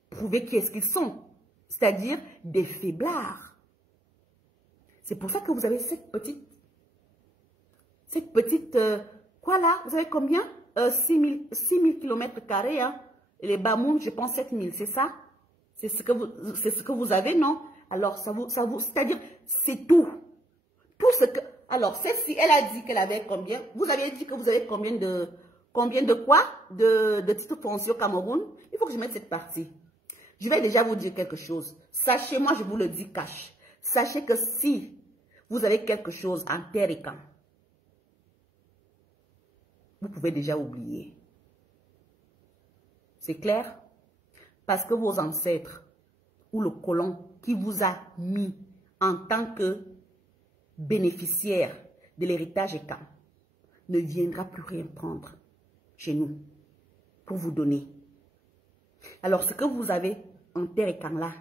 prouvé qui est-ce qu'ils sont. C'est-à-dire des faiblards. C'est pour ça que vous avez cette petite, quoi là, vous avez combien? 6 000 km², hein? Et les Bamoun, je pense 7 000, c'est ça? C'est ce que vous avez, non? Alors, c'est-à-dire, c'est tout. Tout ce que... Alors, celle-ci, elle a dit qu'elle avait combien? Vous avez dit que vous avez combien de quoi? De titres fonciers au Cameroun? Il faut que je mette cette partie. Je vais déjà vous dire quelque chose. Sachez, moi, je vous le dis cash. Sachez que si vous avez quelque chose en terre et camp, vous pouvez déjà oublier. C'est clair? Parce que vos ancêtres ou le colon qui vous a mis en tant que bénéficiaire de l'héritage et camp ne viendra plus rien prendre chez nous pour vous donner. Alors, ce que vous avez en terre et camp là,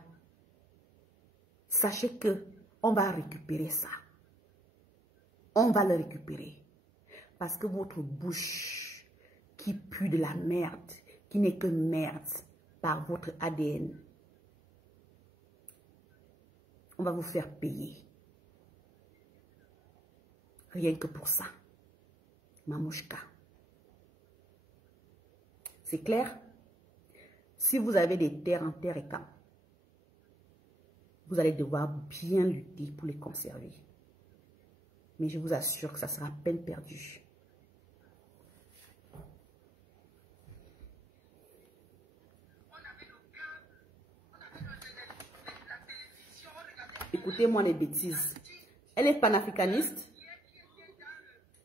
sachez que on va récupérer ça. On va le récupérer. Parce que votre bouche qui pue de la merde, qui n'est que merde par votre ADN, on va vous faire payer. Rien que pour ça. Mamouchka. C'est clair? Si vous avez des terres en terre et camp, vous allez devoir bien lutter pour les conserver. Mais je vous assure que ça sera peine perdue. Écoutez-moi les bêtises. Elle est panafricaniste.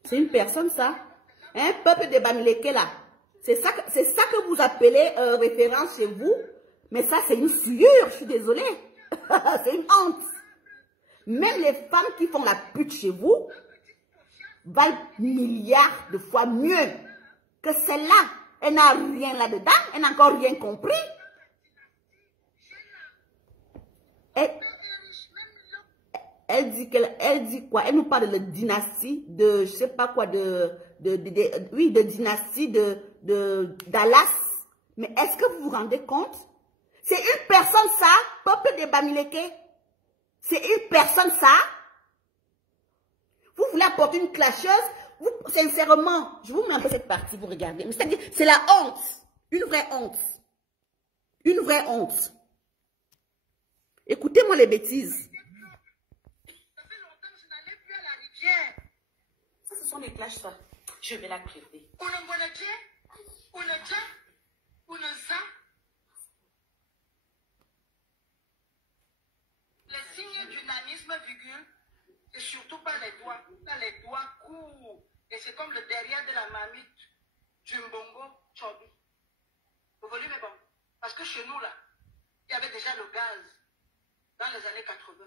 C'est une personne, ça. Un peuple de Bamileke, là. C'est ça que vous appelez référence chez vous. Mais ça, c'est une sueur. Je suis désolée. C'est une honte. Même les femmes qui font la pute chez vous valent milliards de fois mieux que celle-là. Elle n'a rien là-dedans. Elle n'a encore rien compris. Elle dit quoi? Elle nous parle de la dynastie de, je sais pas quoi, oui, de dynastie de Dallas. Mais est-ce que vous vous rendez compte? C'est une personne ça, peuple de Bamileke. C'est une personne ça. Vous voulez apporter une clasheuse? Vous, sincèrement, je vous mets un peu cette partie, vous regardez. C'est-à-dire, c'est la honte. Une vraie honte. Une vraie honte. Écoutez-moi les bêtises. Ça, ce sont des clashs, ça. Je vais la crever. Les signes du nanisme, virgule, et surtout pas les doigts. Là, les doigts courts. Et c'est comme le derrière de la marmite du mbongo chobi. Vous voyez, mais bon. Parce que chez nous, là, il y avait déjà le gaz dans les années 80.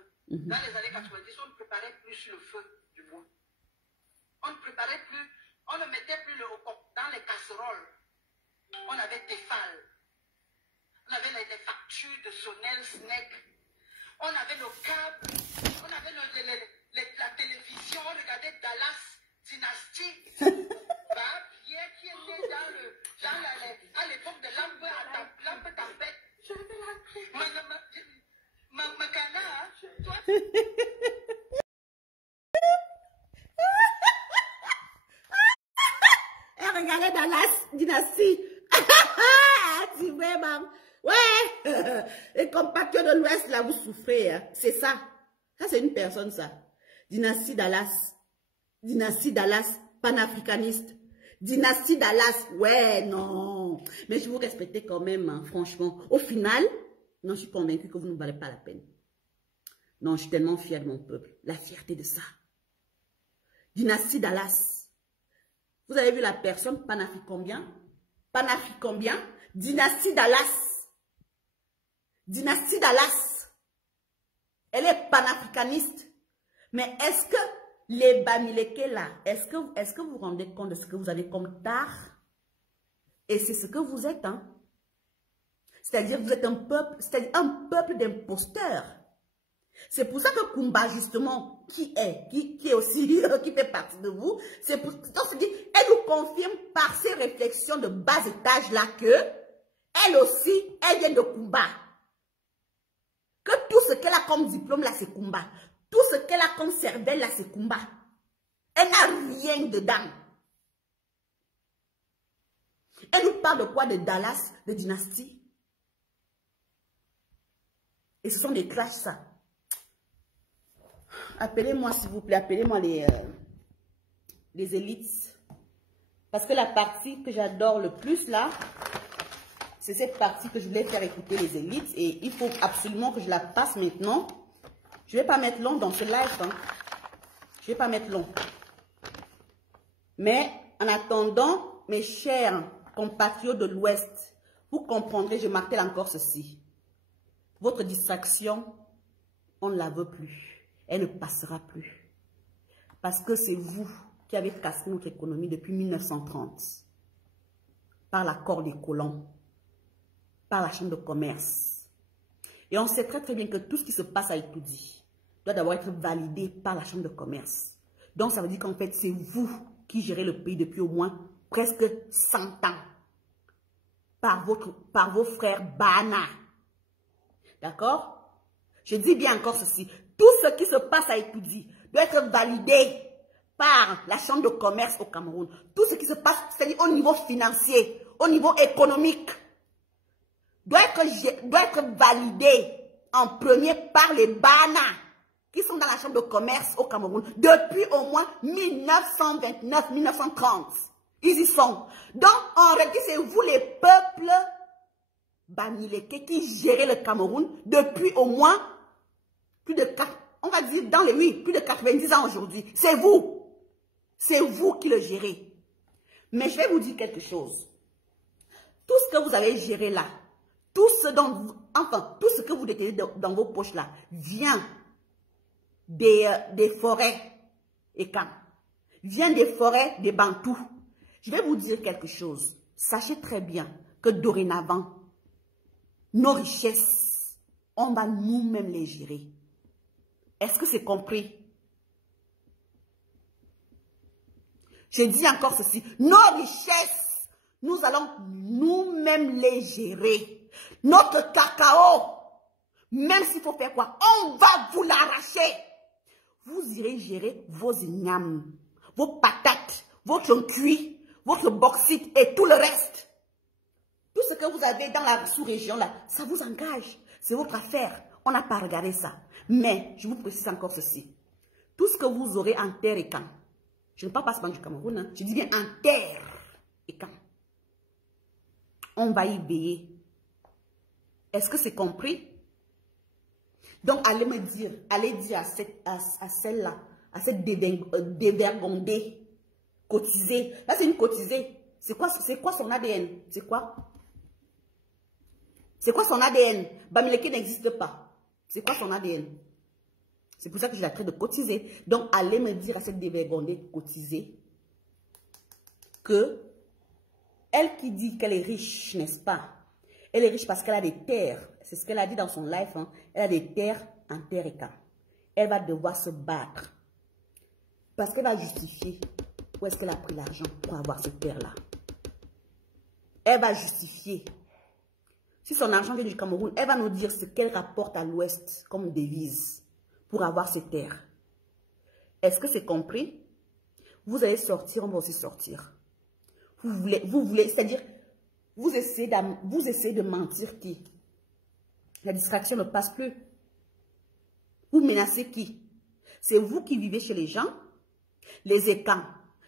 Dans les années 90, on ne préparait plus le feu du bois. On ne préparait plus, on ne mettait plus le dans les casseroles. On avait Tefal. On avait les factures de Sonel, Snake. On avait nos câbles. On avait la télévision. On regardait Dallas Dynasty. Pierre qui est né à l'époque de lampe tempête. Je vais la créer. Macana, toi. Regardez Dallas Dynasty. Tu vois, maman. Ouais. Les compatriotes de l'Ouest, là, vous souffrez. Hein. C'est ça. Ça, c'est une personne, ça. Dynastie Dallas. Dynastie Dallas, panafricaniste. Dynastie Dallas. Ouais, non. Mais je vous respectais quand même, hein, franchement. Au final, non, je suis convaincue que vous ne valez pas la peine. Non, je suis tellement fière de mon peuple. La fierté de ça. Dynastie Dallas. Vous avez vu la personne, Panafrique combien? Panafrique combien? Dynastie Dallas. Dynastie Dallas. Elle est panafricaniste. Mais est-ce que les Bamileke là, est-ce que vous vous rendez compte de ce que vous avez comme tard? Et c'est ce que vous êtes, hein? C'est-à-dire que vous êtes un peuple, c'est-à-dire un peuple d'imposteurs. C'est pour ça que Kumba, justement, qui est aussi, qui fait partie de vous, c'est pour ça que elle nous confirme par ses réflexions de bas étage là que, elle aussi, elle vient de Kumba. Que tout ce qu'elle a comme diplôme là, c'est Kumba. Tout ce qu'elle a comme cervelle là, c'est Kumba. Elle n'a rien dedans. Elle nous parle de quoi? De Dallas, de dynastie. Et ce sont des clashs, ça. Appelez-moi, s'il vous plaît, appelez-moi les élites. Parce que la partie que j'adore le plus, là, c'est cette partie que je voulais faire écouter les élites. Et il faut absolument que je la passe maintenant. Je ne vais pas mettre long dans ce live. Hein. Je ne vais pas mettre long. Mais en attendant, mes chers compatriotes de l'Ouest, vous comprendrez, je martèle encore ceci. Votre distraction, on ne la veut plus. Elle ne passera plus. Parce que c'est vous qui avez cassé notre économie depuis 1930. Par l'accord des colons. Par la chambre de commerce. Et on sait très très bien que tout ce qui se passe à Itoudi doit d'abord être validé par la chambre de commerce. Donc ça veut dire qu'en fait c'est vous qui gérez le pays depuis au moins presque 100 ans. Par vos frères Bana. D'accord? Je dis bien encore ceci. Tout ce qui se passe à Itoudi doit être validé par la chambre de commerce au Cameroun. Tout ce qui se passe, c'est-à-dire au niveau financier, au niveau économique, doit être validé en premier par les Bana qui sont dans la chambre de commerce au Cameroun depuis au moins 1929-1930. Ils y sont. Donc, en réalité, c'est vous les peuples Bamileke qui gérez le Cameroun depuis au moins plus de 4, on va dire dans les 8, plus de 90 ans aujourd'hui. C'est vous. C'est vous qui le gérez. Mais je vais vous dire quelque chose. Tout ce que vous avez géré là, tout ce que vous détenez dans vos poches là, vient des forêts et camps. Vient des forêts des Bantous. Je vais vous dire quelque chose. Sachez très bien que dorénavant, nos richesses, on va nous-mêmes les gérer. Est-ce que c'est compris? Je dis encore ceci. Nos richesses, nous allons nous-mêmes les gérer. Notre cacao, même s'il faut faire quoi, on va vous l'arracher. Vous irez gérer vos ignames, vos patates, votre cuit, votre bauxite et tout le reste. Tout ce que vous avez dans la sous-région là, ça vous engage. C'est votre affaire. On n'a pas regardé ça. Mais, je vous précise encore ceci. Tout ce que vous aurez en terre et camp, je ne parle pas seulement du Cameroun, hein, je dis bien en terre et camp, on va y veiller. Est-ce que c'est compris? Donc, allez me dire, allez dire à celle-là, à cette dévergondée, cotisée. Là, c'est une cotisée. C'est quoi son ADN? C'est quoi? C'est quoi son ADN? Bamileke n'existe pas. C'est quoi son ADN? C'est pour ça que je la traite de cotiser. Donc, allez me dire à cette dévergondée cotisée que elle qui dit qu'elle est riche, n'est-ce pas? Elle est riche parce qu'elle a des terres. C'est ce qu'elle a dit dans son live. Hein. Elle a des terres en terre et camp. Elle va devoir se battre. Parce qu'elle va justifier où est-ce qu'elle a pris l'argent pour avoir ces terres-là. Elle va justifier. Si son argent vient du Cameroun, elle va nous dire ce qu'elle rapporte à l'Ouest comme devise pour avoir ces terres. Est-ce que c'est compris? Vous allez sortir, on va aussi sortir. Vous voulez, c'est-à-dire, vous essayez de mentir qui? La distraction ne passe plus. Vous menacez qui? C'est vous qui vivez chez les gens. Les Ekans,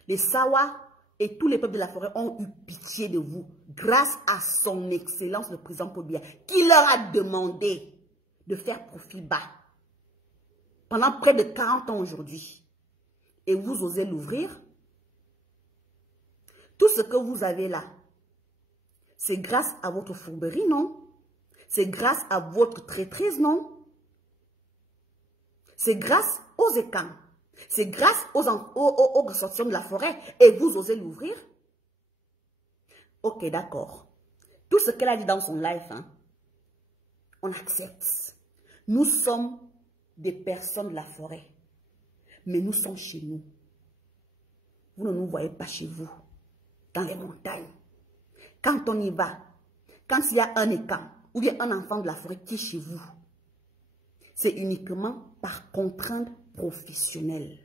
les Sawa et tous les peuples de la forêt ont eu pitié de vous grâce à son excellence, le président Paul Biya, qui leur a demandé de faire profil bas pendant près de 40 ans aujourd'hui. Et vous osez l'ouvrir? Tout ce que vous avez là, c'est grâce à votre fourberie, non? C'est grâce à votre traîtrise, non? C'est grâce aux Ekans. C'est grâce aux ressortissants de la forêt. Et vous osez l'ouvrir? Ok, d'accord. Tout ce qu'elle a dit dans son live, hein, on accepte. Nous sommes des personnes de la forêt. Mais nous sommes chez nous. Vous ne nous voyez pas chez vous. Dans les montagnes. Quand on y va, quand il y a un Ekan ou bien un enfant de la forêt qui est chez vous, c'est uniquement par contrainte professionnelle.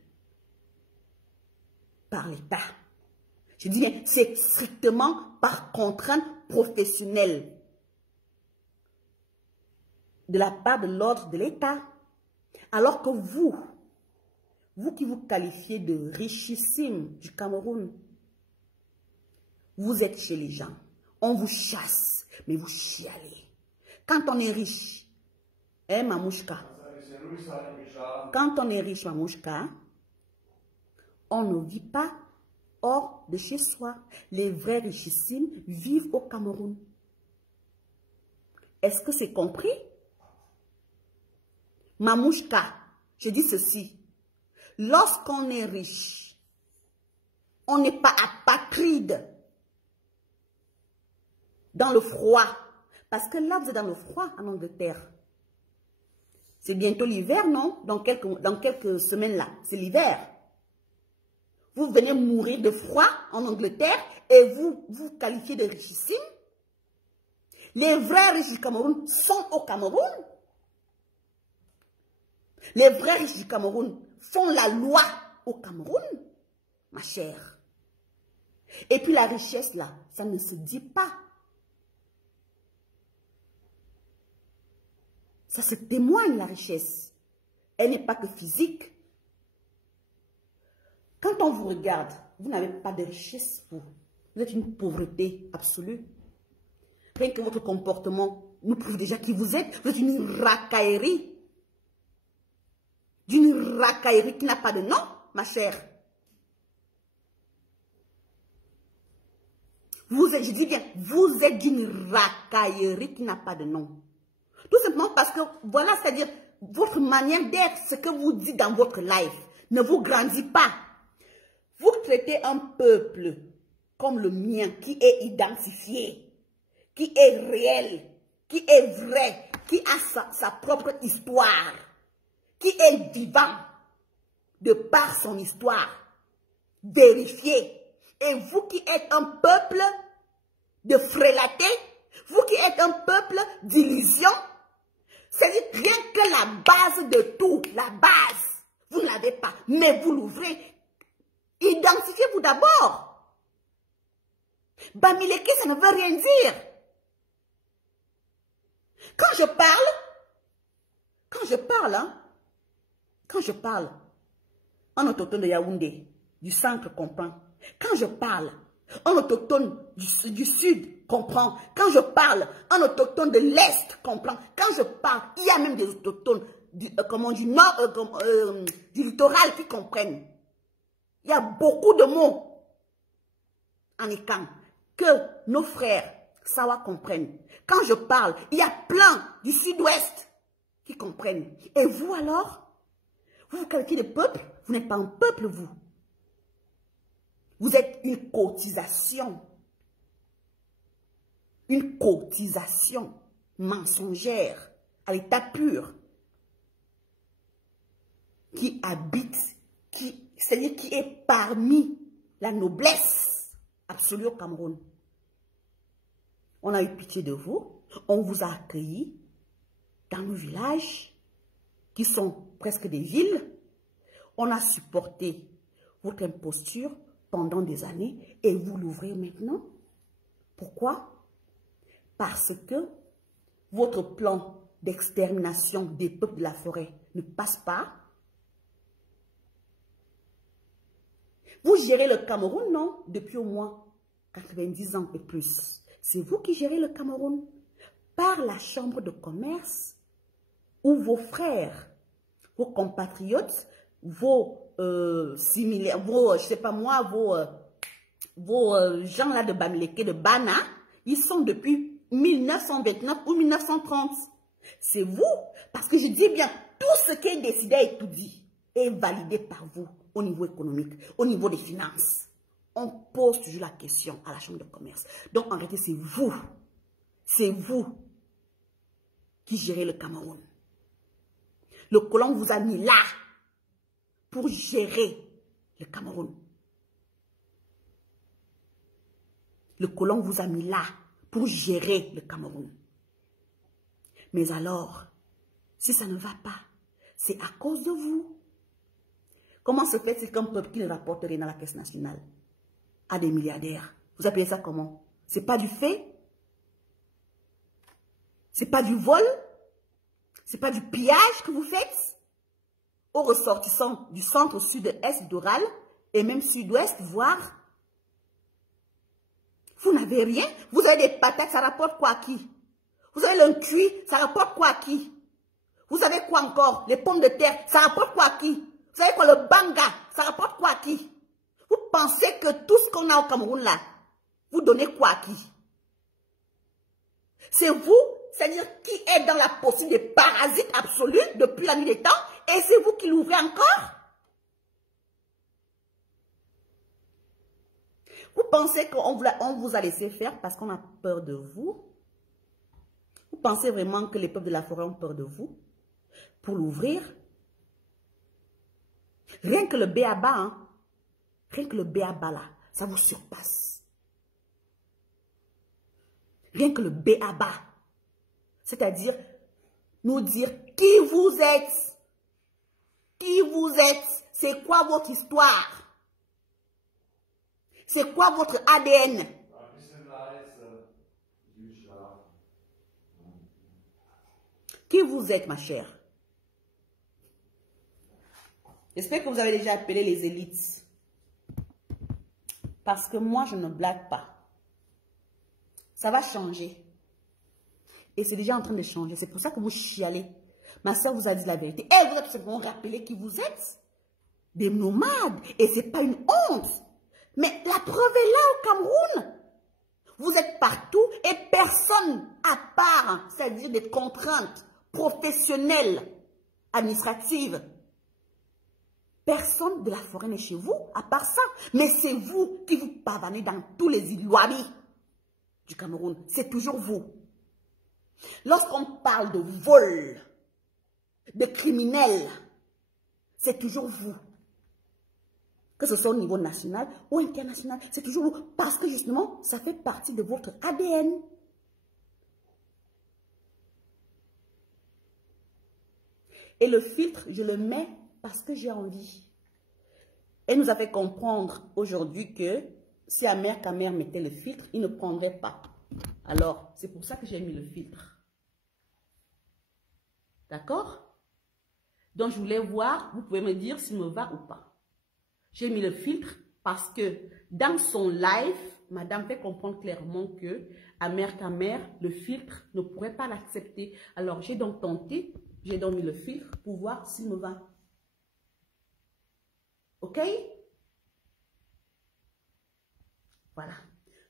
Par l'État. Je dis bien, c'est strictement par contrainte professionnelle de la part de l'ordre de l'État. Alors que vous qui vous qualifiez de richissime du Cameroun, vous êtes chez les gens. On vous chasse, mais vous chialez. Quand on est riche, hein, Mamouchka? Quand on est riche, Mamouchka, on ne vit pas hors de chez soi. Les vrais richissimes vivent au Cameroun. Est-ce que c'est compris? Mamouchka, je dis ceci. Lorsqu'on est riche, on n'est pas apatride dans le froid. Parce que là, vous êtes dans le froid en Angleterre. C'est bientôt l'hiver, non? Dans quelques semaines là, c'est l'hiver. Vous venez mourir de froid en Angleterre et vous vous qualifiez de richissime. Les vrais riches du Cameroun sont au Cameroun. Les vrais riches du Cameroun font la loi au Cameroun, ma chère. Et puis la richesse là, ça ne se dit pas. Ça se témoigne, la richesse. Elle n'est pas que physique. Quand on vous regarde, vous n'avez pas de richesse, vous. Vous êtes une pauvreté absolue. Rien que votre comportement nous prouve déjà qui vous êtes. Vous êtes une racaillerie. D'une racaillerie qui n'a pas de nom, ma chère. Vous êtes, je dis bien, vous êtes d'une racaillerie qui n'a pas de nom. Tout simplement parce que, voilà, c'est-à-dire, votre manière d'être, ce que vous dites dans votre life, ne vous grandit pas. Vous traitez un peuple comme le mien, qui est identifié, qui est réel, qui est vrai, qui a sa propre histoire, qui est vivant de par son histoire, vérifié. Et vous qui êtes un peuple de frélaté, vous qui êtes un peuple d'illusion, c'est-à-dire rien que la base de tout, la base, vous ne l'avez pas, mais vous l'ouvrez. Identifiez-vous d'abord. Bamileke, ça ne veut rien dire. Quand je parle, en autochtone de Yaoundé, du centre comprend. Quand je parle, en autochtone du sud comprend. Quand je parle, en autochtone de l'est comprend. Quand je parle, il y a même des autochtones du nord, du littoral qui comprennent. Il y a beaucoup de mots en Ikan que nos frères Sawa comprennent. Quand je parle, il y a plein du sud-ouest qui comprennent. Et vous alors, vous vous qualifiez de peuple, vous n'êtes pas un peuple, vous. Vous êtes une cotisation. Une cotisation mensongère à l'état pur qui habite, c'est-à-dire qui est parmi la noblesse absolue au Cameroun. On a eu pitié de vous, on vous a accueillis dans nos villages qui sont presque des villes. On a supporté votre imposture pendant des années et vous l'ouvrez maintenant. Pourquoi? Parce que votre plan d'extermination des peuples de la forêt ne passe pas. Vous gérez le Cameroun, non? Depuis au moins 90 ans et plus. C'est vous qui gérez le Cameroun par la chambre de commerce où vos frères, vos compatriotes, vos similaires, vos, je sais pas moi, vos gens là de Bamileke, de Bana, ils sont depuis 1929 ou 1930. C'est vous, parce que je dis bien, tout ce qui est décidé et tout dit est validé par vous au niveau économique, au niveau des finances. On pose toujours la question à la chambre de commerce. Donc en réalité, c'est vous qui gérez le Cameroun. Le colon vous a mis là pour gérer le Cameroun. Le colon vous a mis là pour gérer le Cameroun. Mais alors, si ça ne va pas, c'est à cause de vous. Comment se fait-il qu'un peuple qui ne rapporte rien à la caisse nationale? à des milliardaires. Vous appelez ça comment? C'est pas du fait? C'est pas du vol? C'est pas du pillage que vous faites aux ressortissants du centre, sud-est, d'Oral et même sud-ouest, voire? Vous n'avez rien? Vous avez des patates, ça rapporte quoi à qui? Vous avez le cuit, ça rapporte quoi à qui? Vous avez quoi encore? Les pommes de terre, ça rapporte quoi à qui? Vous savez quoi, le banga, ça rapporte quoi à qui? Vous pensez que tout ce qu'on a au Cameroun là, vous donnez quoi à qui? C'est vous, c'est-à-dire qui est dans la posture des parasites absolus depuis la nuit des temps, et c'est vous qui l'ouvrez encore? Vous pensez qu'on vous a laissé faire parce qu'on a peur de vous? Vous pensez vraiment que les peuples de la forêt ont peur de vous? Pour l'ouvrir? Rien que le béaba, hein? Rien que le béaba là, ça vous surpasse. Rien que le béaba. C'est-à-dire, nous dire qui vous êtes. Qui vous êtes. C'est quoi votre histoire? C'est quoi votre ADN? Qui vous êtes, ma chère? J'espère que vous avez déjà appelé les élites. Parce que moi, je ne blague pas. Ça va changer. Et c'est déjà en train de changer. C'est pour ça que vous chialez. Ma soeur vous a dit la vérité. Elle vous a tout simplement rappelé qui vous êtes. Des nomades. Et ce n'est pas une honte. Mais la preuve est là au Cameroun. Vous êtes partout et personne à part, c'est-à-dire des contraintes professionnelles, administratives. Personne de la forêt n'est chez vous, à part ça. Mais c'est vous qui vous pavanez dans tous les Iloamis du Cameroun. C'est toujours vous. Lorsqu'on parle de vol, de criminels, c'est toujours vous. Que ce soit au niveau national ou international, c'est toujours vous. Parce que justement, ça fait partie de votre ADN. Et le filtre, je le mets parce que j'ai envie. Elle nous a fait comprendre aujourd'hui que si Amer Kamer mettait le filtre, il ne prendrait pas. Alors, c'est pour ça que j'ai mis le filtre. D'accord? Donc, je voulais voir, vous pouvez me dire s'il me va ou pas. J'ai mis le filtre parce que dans son live, madame fait comprendre clairement que Amer Kamer, le filtre, ne pourrait pas l'accepter. Alors, j'ai donc tenté, j'ai donc mis le filtre pour voir s'il me va. OK? Voilà.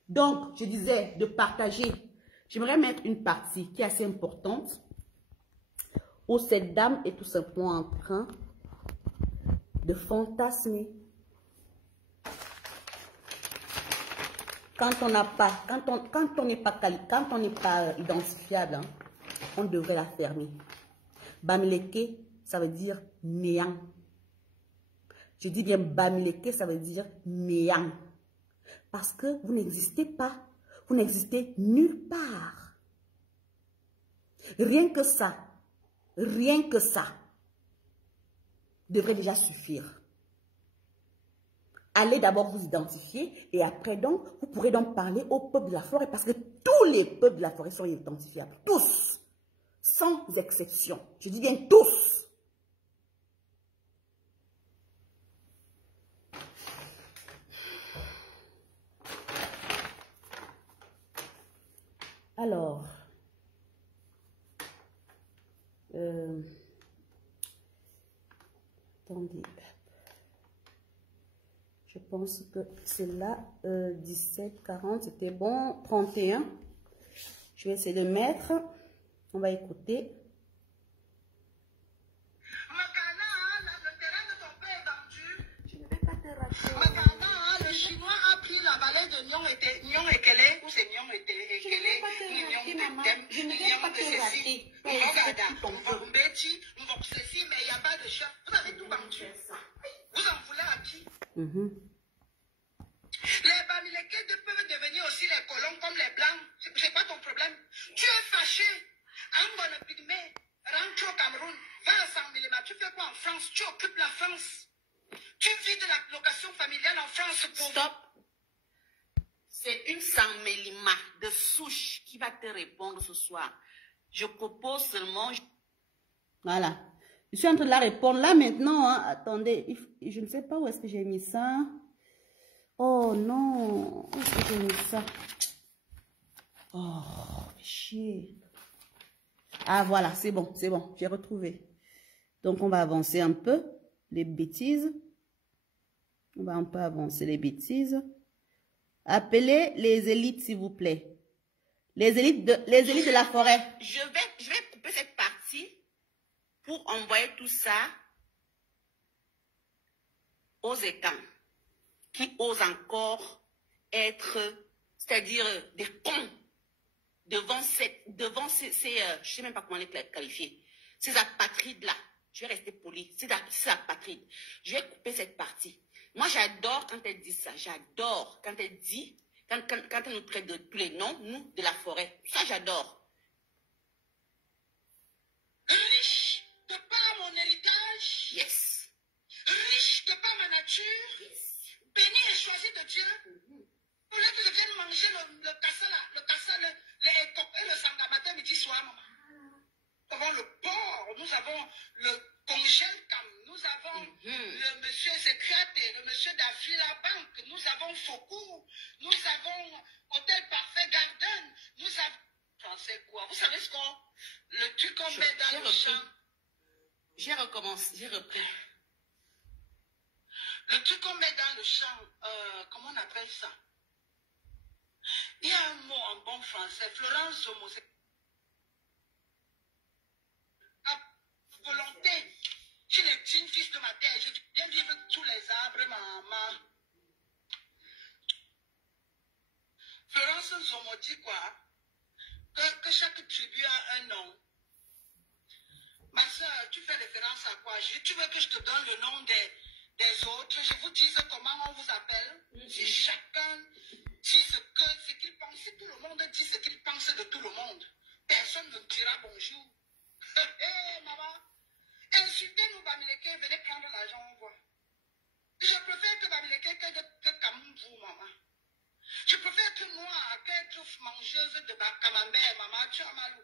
Donc, je disais de partager. J'aimerais mettre une partie qui est assez importante où cette dame est tout simplement en train de fantasmer. Quand on n'a pas, quand on n'est pas identifiable, hein, on devrait la fermer. Bamileke, ça veut dire néant. Je dis bien Bamileke, ça veut dire néant. Parce que vous n'existez pas. Vous n'existez nulle part. Rien que ça devrait déjà suffire. Allez d'abord vous identifier et après donc, vous pourrez donc parler au peuple de la forêt parce que tous les peuples de la forêt sont identifiables. Tous. Sans exception. Je dis bien tous. Alors, attendez. Je pense que c'est là, 17, 40, c'était bon, 31. Je vais essayer de mettre, on va écouter. Le terrain de ton père est vendu. Je ne vais pas te rater. Makana, le chinois a pris la vallée de Nyon Ekele, ou c'est Nyon Ekele, Je ne vais pas te rater. mais il n'y a pas de chat. Vous avez tout vendu. Vous en voulez à qui? Les Bamileke peuvent devenir aussi les colons comme les blancs. C'est pas ton problème. Tu es fâché. Angon Pygmé, rentre au Cameroun, va à San Milima. Tu fais quoi en France? Tu occupes la France. Tu vis de la location familiale en France pour... Stop. C'est une Samelima de souche qui va te répondre ce soir. Je propose seulement... Voilà. Je suis en train de la répondre là maintenant. Hein. Attendez, je ne sais pas où est-ce que j'ai mis ça. Oh non, où est-ce que j'ai mis ça? Oh, chier. Ah voilà, c'est bon, j'ai retrouvé. Donc on va avancer un peu les bêtises. On va un peu avancer les bêtises. Appelez les élites, s'il vous plaît. Les élites de la forêt. Je vais couper cette partie pour envoyer tout ça aux étangs qui osent encore être, c'est-à-dire des cons devant ces je sais même pas comment les qualifier, ces apatrides-là. Je vais rester poli, ces apatrides. Je vais couper cette partie. Moi, j'adore quand elle dit ça. J'adore quand elle dit, quand elle nous traite de tous les noms, nous, de la forêt. Ça, j'adore. Riche de par mon héritage. Yes. Riche de par ma nature. Yes. Béni et choisi de Dieu. Pour que je vienne manger le cassa, les étopes et le sanga matin, midi, soir, maman. Nous avons le porc, nous avons le congèle cam, nous avons le monsieur Secrétaire, le monsieur d'Afrila Banque, nous avons Foucault, nous avons Hôtel Parfait Garden, nous avons... Français quoi? Vous savez ce qu'on... Le truc qu'on met dans le champ. J'ai recommencé, j'ai repris. Le truc qu'on met dans le champ, comment on appelle ça? Il y a un mot en bon français, Florence Zomo, volonté. Je les petits fils de ma terre, je viens vivre tous les arbres, maman. Florence Zomo dit quoi? Que chaque tribu a un nom. Ma soeur, tu fais référence à quoi? Tu veux que je te donne le nom des autres? Je vous dise comment on vous appelle? Si chacun dit ce qu'il pense, si tout le monde dit ce qu'il pense de tout le monde, personne ne dira bonjour. Hé, maman, insultez-nous, Bamileke, venez prendre l'argent, on voit. Je préfère que Bamileke que comme vous, maman. Je préfère être noire qu'être mangeuse de camembert, maman, tu as malou.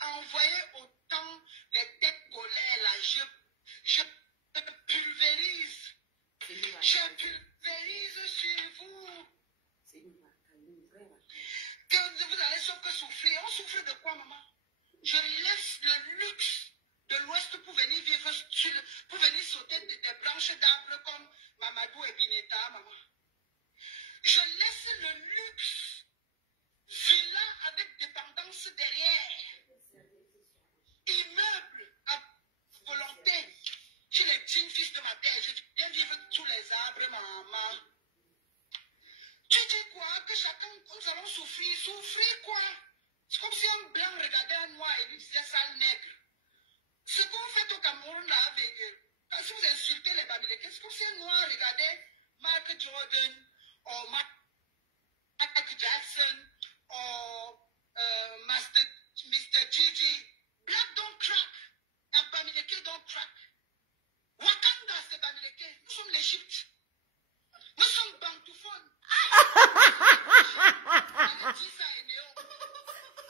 Envoyez autant les têtes colères là, je pulvérise. Je pulvérise sur vous. Que vous allez sauf que souffrir. On souffre de quoi, maman? Je laisse le luxe de l'Ouest pour venir vivre, pour venir sauter des branches d'arbres comme Mamadou et Bineta, maman. Je laisse le luxe, villa avec dépendance derrière, immeuble à volonté. Chez les petits fils de ma terre, je viens vivre tous les arbres, maman. Tu dis quoi? Que chacun, nous allons souffrir. Souffrir quoi? C'est comme si un blanc regardait un noir et lui disait sale nègre. Ce que vous faites au Cameroun là avec eux, quand vous insultez les Bamilekés, c'est comme si un noir regardait Michael Jordan, or Michael Jackson, or Mr. Gigi. Black don't crack, and Bamileke don't crack. Wakanda, c'est Bamileke. Nous sommes l'Égypte. Nous sommes bantouphone.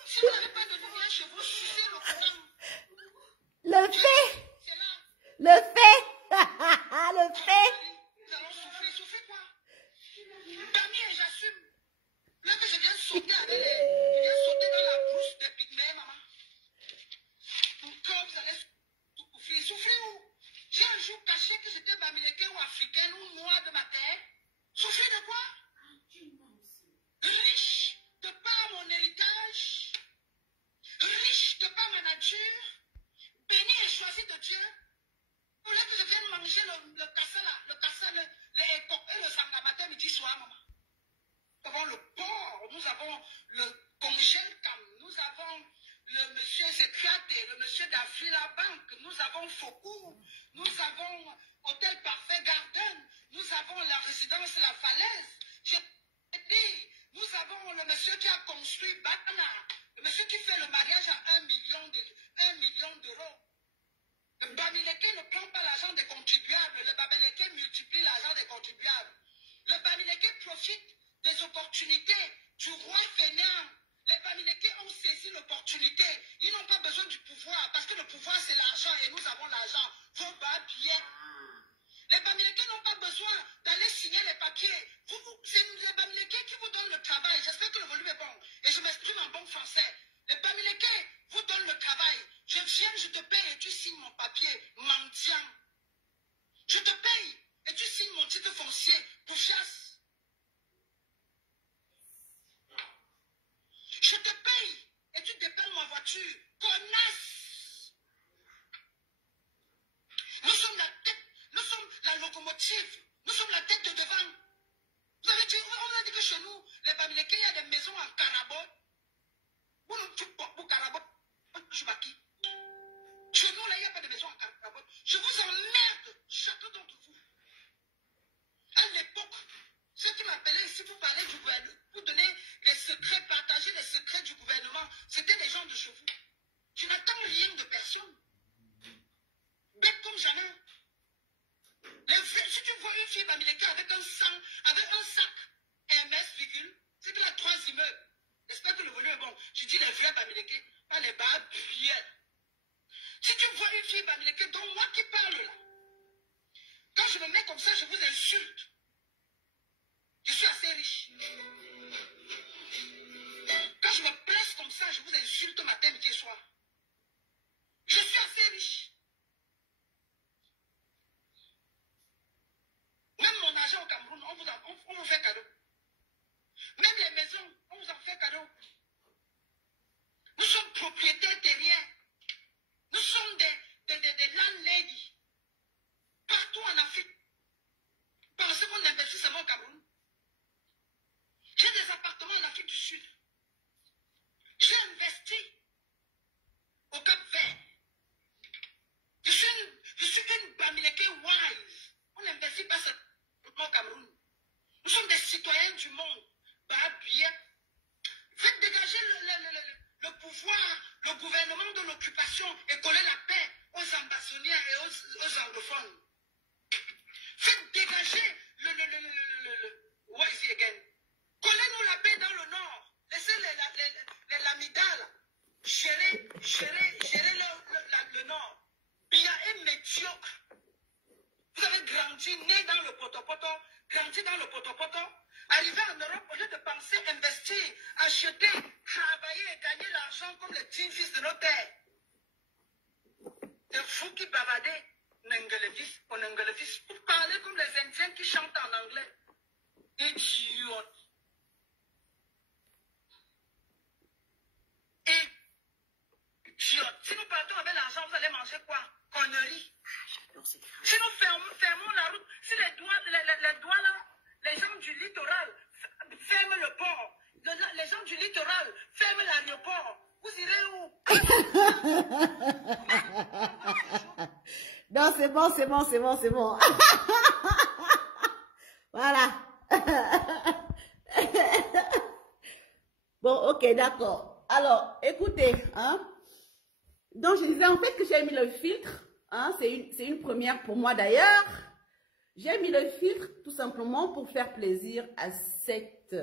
Si vous n'avez pas de lumière chez vous, sucez le courant. Le fait. Le fait. Le fait. Nous allons souffrir. Souffrir quoi? Daniel, j'assume. Là que je viens sauter avec je viens sauter dans la brousse des pygmées, maman. Quand vous allez souffrir. Souffrir où? J'ai un jour caché que j'étais bamileke ou africaine ou noire de ma terre. Souffrir de quoi? Riche de par mon héritage, riche de par ma nature, béni et choisi de Dieu. Au lieu que je vienne manger le cassa, le étopes et le sanga matin, midi, soir, maman. Nous avons le porc, nous avons le congèle cam, nous avons le monsieur Secrétaire, le monsieur d'Afrila Banque, nous avons Foucault, nous avons Hôtel Parfait Garden, nous avons la résidence La Falaise. Je dis, nous avons le monsieur qui a construit Bana, le monsieur qui fait le mariage à 1 million d'euros. Le Bamileke ne prend pas l'argent des contribuables, le Bamileke multiplie l'argent des contribuables. Le Bamileke profite des opportunités l'opportunité du roi fainéant. Les Bamileke ont saisi l'opportunité. Ils n'ont pas besoin du pouvoir parce que le pouvoir c'est l'argent et nous avons l'argent. Vos billets. Les Bamileke n'ont pas besoin d'aller signer les papiers. C'est les Bamileke qui vous donnent le travail. J'espère que le volume est bon. Et je m'exprime en bon français. Les Bamileke vous donnent le travail. Je viens, je te paye et tu signes mon papier. Mendiant. Je te paye et tu signes mon titre foncier. Pour chasse. Je te paye et tu dépenses ma voiture. Connasse. Nous sommes la tête, nous sommes la locomotive, nous sommes la tête de devant. Vous avez dit, on vous a dit que chez nous, les Bamileke, il y a des maisons en carabot. Chez nous, là, il n'y a pas de maison en carabot. Je vous emmerde, chacun d'entre vous. À l'époque, ceux qui m'appelaient ici pour parler du gouvernement, pour donner les secrets, partager les secrets du gouvernement, c'était des gens de chez vous. Tu n'attends rien de personne. Bête comme jamais. Si tu vois une fille Bamileke avec un sac MS, c'est qu'elle a 3 immeubles. J'espère que le volume est bon. Je dis les vrais Bamileke, pas les billets. Si tu vois une fille Bamileke, donc moi qui parle là, quand je me mets comme ça, je vous insulte. Je suis assez riche. Quand je me place comme ça, je vous insulte matin, midi et soir. Je suis assez riche. Même mon argent au Cameroun, on vous fait cadeau. Même les maisons, on vous en fait cadeau. Nous sommes propriétaires terriens. Nous sommes des landladies. Partout en Afrique. Pensez qu'on investit seulement au Cameroun. J'ai des appartements en Afrique du Sud. J'ai investi au Cap-Vert. Je suis une Bamileke wise. On n'investit pas seulement au Cameroun. Nous sommes des citoyens du monde. Bien. Faites dégager le pouvoir, le gouvernement de l'occupation et coller la paix aux ambassadeurs et aux anglophones. Faites dégager what is it again? Collez-nous la paix dans le nord. Laissez les lamidas gérer le nord. Bien et médiocre. Vous avez grandi, né dans le potopoto, grandi dans le potopoto, arrivé en Europe, au lieu de penser, investir, acheter, travailler et gagner l'argent comme les 10 fils de nos terres. C'est vous qui bavardez, vous parlez comme les Indiens qui chantent en anglais. Idiote. Idiote. Si nous partons avec l'argent, vous allez manger quoi? Conneries. Si nous fermons la route, si les doigts là, les gens du littoral ferment le port, les gens du littoral ferment l'aéroport, vous irez où? Non, c'est bon. Voilà. Bon, ok, d'accord. Alors, écoutez, hein. Donc, je disais en fait que j'ai mis le filtre. Hein, c'est une première pour moi d'ailleurs. J'ai mis le filtre tout simplement pour faire plaisir à cette...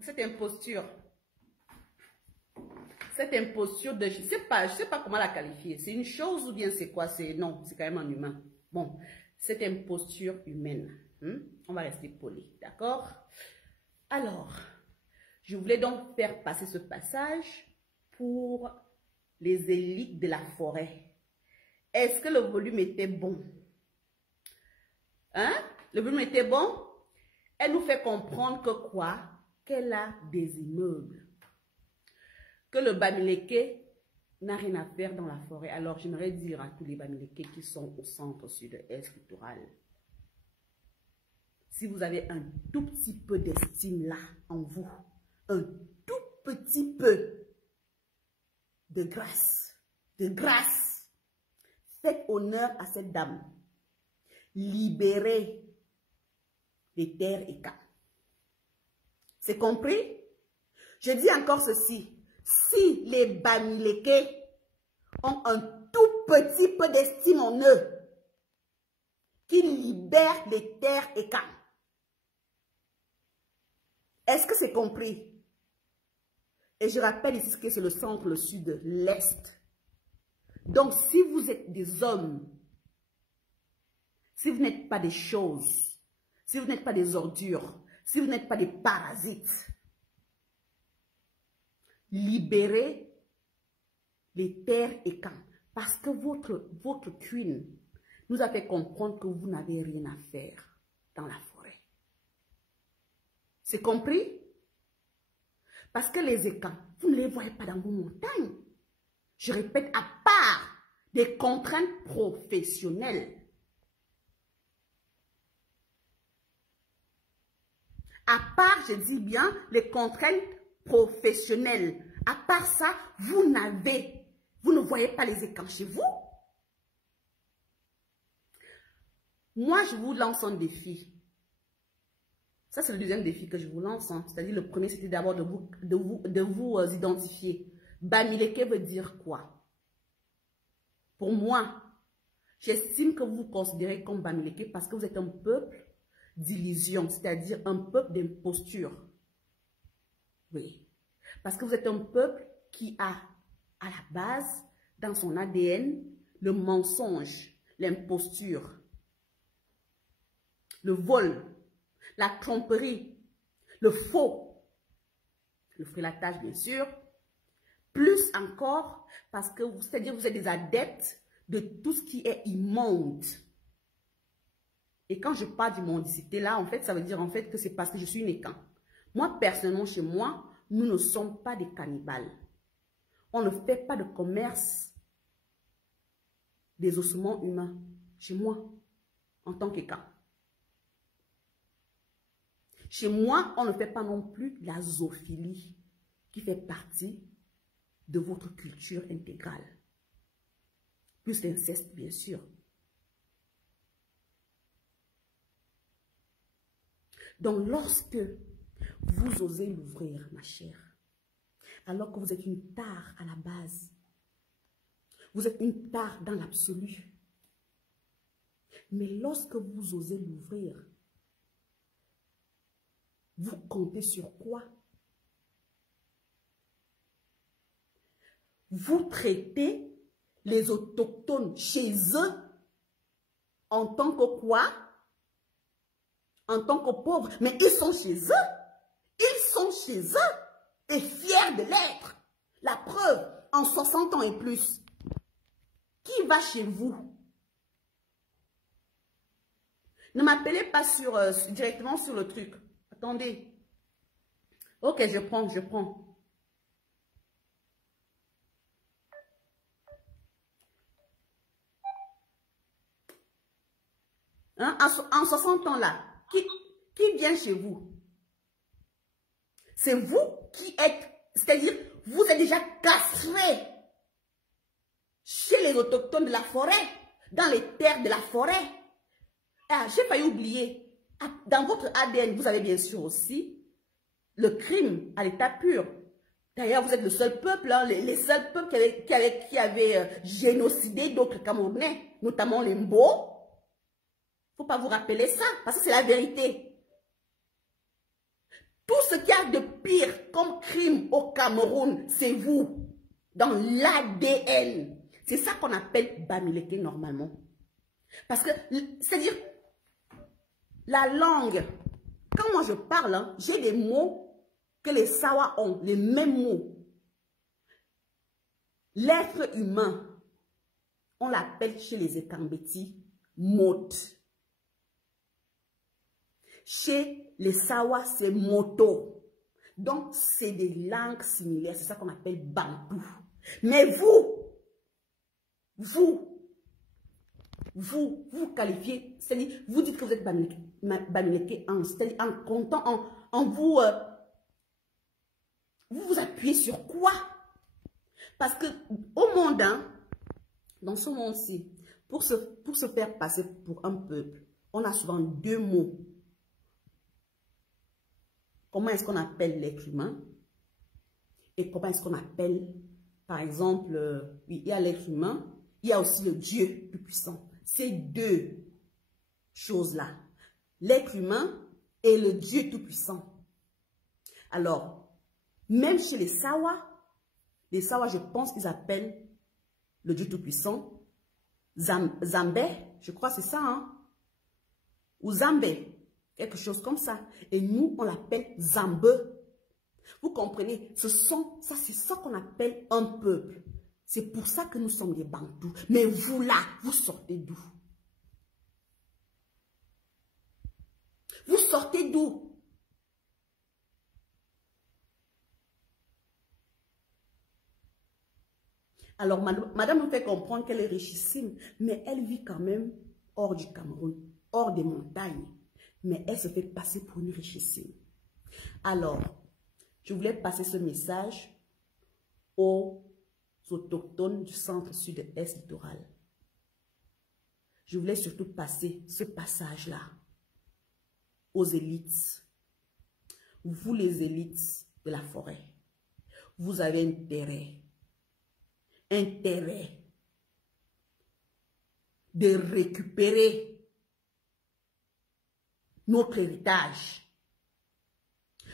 cette imposture. Cette imposture de... Je sais pas comment la qualifier. C'est une chose ou bien c'est quoi? Non, c'est quand même un humain. Bon, cette imposture humaine. On va rester poli, d'accord? Alors... Je voulais donc faire passer ce passage pour les élites de la forêt. Est-ce que le volume était bon? Hein? Le volume était bon? Elle nous fait comprendre que quoi? Qu'elle a des immeubles. Que le Bamileke n'a rien à faire dans la forêt. Alors, j'aimerais dire à tous les Bamileke qui sont au centre sud-est littoral, si vous avez un tout petit peu d'estime là en vous, un tout petit peu de grâce, faites honneur à cette dame, libérez les terres et camps. C'est compris? Je dis encore ceci, si les Bamileke ont un tout petit peu d'estime en eux, qui libèrent les terres et camps. Est-ce que c'est compris? Et je rappelle ici que c'est le centre, le sud, l'est. Donc, si vous êtes des hommes, si vous n'êtes pas des choses, si vous n'êtes pas des ordures, si vous n'êtes pas des parasites, libérez les terres et camps. Parce que votre queen nous a fait comprendre que vous n'avez rien à faire dans la forêt. C'est compris? Parce que les écans, vous ne les voyez pas dans vos montagnes. Je répète, à part des contraintes professionnelles. À part, je dis bien, les contraintes professionnelles. À part ça, vous ne voyez pas les écans chez vous. Moi, je vous lance un défi. Ça, c'est le deuxième défi que je vous lance. Hein. C'est-à-dire, le premier, c'était d'abord de vous identifier. Bamileke veut dire quoi? Pour moi, j'estime que vous vous considérez comme Bamileke parce que vous êtes un peuple d'illusion, c'est-à-dire un peuple d'imposture. Oui. Parce que vous êtes un peuple qui a, à la base, dans son ADN, le mensonge, l'imposture, le vol, la tromperie, le faux, le frilatage bien sûr, plus encore parce que c'est-à-dire vous êtes des adeptes de tout ce qui est immonde. Et quand je parle d'immondicité là, en fait, ça veut dire en fait que c'est parce que je suis une écan. Moi, personnellement, chez moi, nous ne sommes pas des cannibales. On ne fait pas de commerce des ossements humains chez moi, en tant qu'écan. Chez moi, on ne fait pas non plus la zoophilie qui fait partie de votre culture intégrale. Plus l'inceste, bien sûr. Donc, lorsque vous osez l'ouvrir, ma chère, alors que vous êtes une tare à la base, vous êtes une tare dans l'absolu, mais lorsque vous osez l'ouvrir, vous comptez sur quoi? Vous traitez les autochtones chez eux en tant que quoi? En tant que pauvres. Mais ils sont chez eux. Ils sont chez eux et fiers de l'être. La preuve, en 60 ans et plus. Qui va chez vous? Ne m'appelez pas directement sur le truc. Attendez. Ok, je prends. Hein? En 60 ans là, qui vient chez vous? C'est vous qui êtes, c'est-à-dire, vous êtes déjà castrés chez les autochtones de la forêt, dans les terres de la forêt. Ah, j'ai failli oublier. Dans votre ADN, vous avez bien sûr aussi le crime à l'état pur. D'ailleurs, vous êtes le seul peuple, hein, les seuls peuples qui avaient génocidé d'autres Camerounais, notamment les Mbo. Il ne faut pas vous rappeler ça, parce que c'est la vérité. Tout ce qu'il y a de pire comme crime au Cameroun, c'est vous, dans l'ADN. C'est ça qu'on appelle Bamileke normalement. Parce que, c'est-à-dire, la langue, quand moi je parle, hein, j'ai des mots que les Sawa ont, les mêmes mots. L'être humain, on l'appelle chez les Ekambeti, mot. Chez les Sawa, c'est moto. Donc, c'est des langues similaires. C'est ça qu'on appelle bantou. Mais vous qualifiez, c'est-à-dire, vous dites que vous êtes Bamileke en comptant, vous vous appuyez sur quoi? Parce que au monde, hein, dans ce monde-ci, pour se faire passer pour un peuple, on a souvent deux mots. Comment est-ce qu'on appelle l'être humain? Et comment est-ce qu'on appelle, par exemple, il y a l'être humain il y a aussi le Dieu Tout-Puissant. Ces deux choses-là, l'être humain et le Dieu Tout-Puissant. Alors, même chez les Sawa, je pense qu'ils appellent le Dieu Tout-Puissant Zambé, je crois que c'est ça, hein? Ou Zambé, quelque chose comme ça. Et nous, on l'appelle Zambe. Vous comprenez? C'est ça qu'on appelle un peuple. C'est pour ça que nous sommes des Bantous. Mais vous là, vous sortez d'où? Vous sortez d'où? Alors, madame nous fait comprendre qu'elle est richissime, mais elle vit quand même hors du Cameroun, hors des montagnes. Mais elle se fait passer pour une richissime. Alors, je voulais passer ce message aux autochtones du centre-sud-est littoral. Je voulais surtout passer ce passage-là aux élites. Vous, les élites de la forêt, vous avez intérêt de récupérer notre héritage.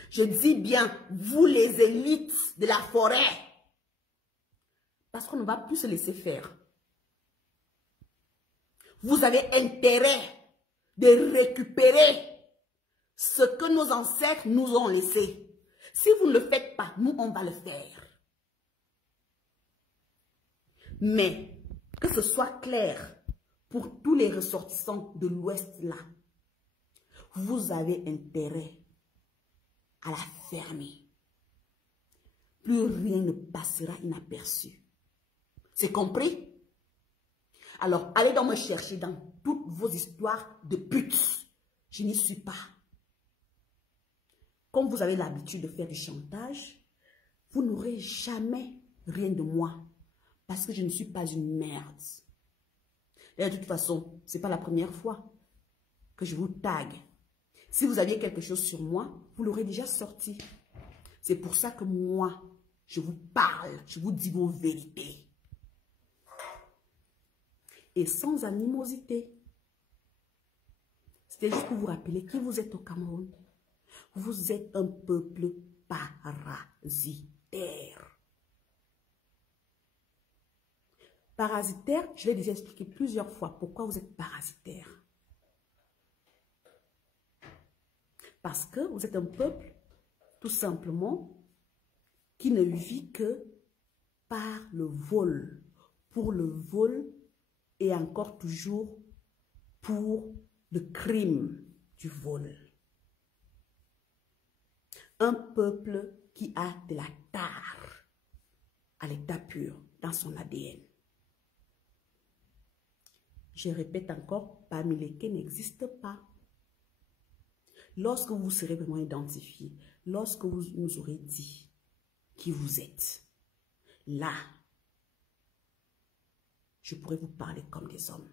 Je dis bien, vous les élites de la forêt, parce qu'on ne va plus se laisser faire. Vous avez intérêt de récupérer ce que nos ancêtres nous ont laissé. Si vous ne le faites pas, nous, on va le faire. Mais que ce soit clair pour tous les ressortissants de l'Ouest là, vous avez intérêt à la fermer. Plus rien ne passera inaperçu. C'est compris? Alors, allez donc me chercher dans toutes vos histoires de putes. Je n'y suis pas. Comme vous avez l'habitude de faire du chantage, vous n'aurez jamais rien de moi. Parce que je ne suis pas une merde. Et de toute façon, ce n'est pas la première fois que je vous tague. Si vous aviez quelque chose sur moi, vous l'aurez déjà sorti. C'est pour ça que moi, je vous parle, je vous dis vos vérités. Et sans animosité. C'était juste pour vous rappeler qui vous êtes au Cameroun. Vous êtes un peuple parasitaire. Parasitaire, je l'ai déjà expliqué plusieurs fois pourquoi vous êtes parasitaire. Parce que vous êtes un peuple, tout simplement, qui ne vit que par le vol. Pour le vol et encore toujours pour le crime du vol. Un peuple qui a de la tare à l'état pur dans son ADN. Je répète encore, Bamileke n'existe pas. Lorsque vous serez vraiment identifié, lorsque vous nous aurez dit qui vous êtes, là, je pourrais vous parler comme des hommes.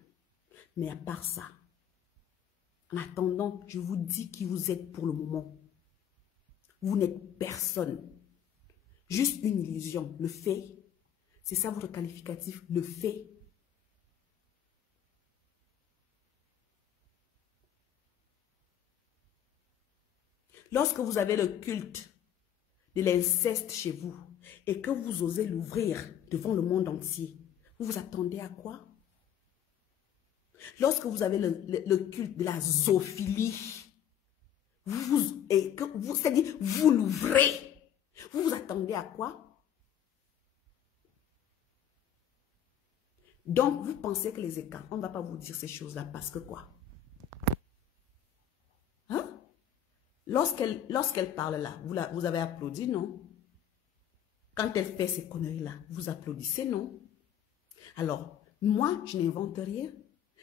Mais à part ça, en attendant, je vous dis qui vous êtes pour le moment. Vous n'êtes personne. Juste une illusion. Le fait, c'est ça votre qualificatif, le fait. Lorsque vous avez le culte de l'inceste chez vous et que vous osez l'ouvrir devant le monde entier, vous vous attendez à quoi? Lorsque vous avez le culte de la zoophilie, c'est-à-dire vous l'ouvrez, vous vous attendez à quoi? Donc, vous pensez que les écarts, on ne va pas vous dire ces choses-là parce que quoi? Lorsqu'elle parle là, vous avez applaudi, non? Quand elle fait ces conneries-là, vous applaudissez, non? Alors, moi, je n'invente rien.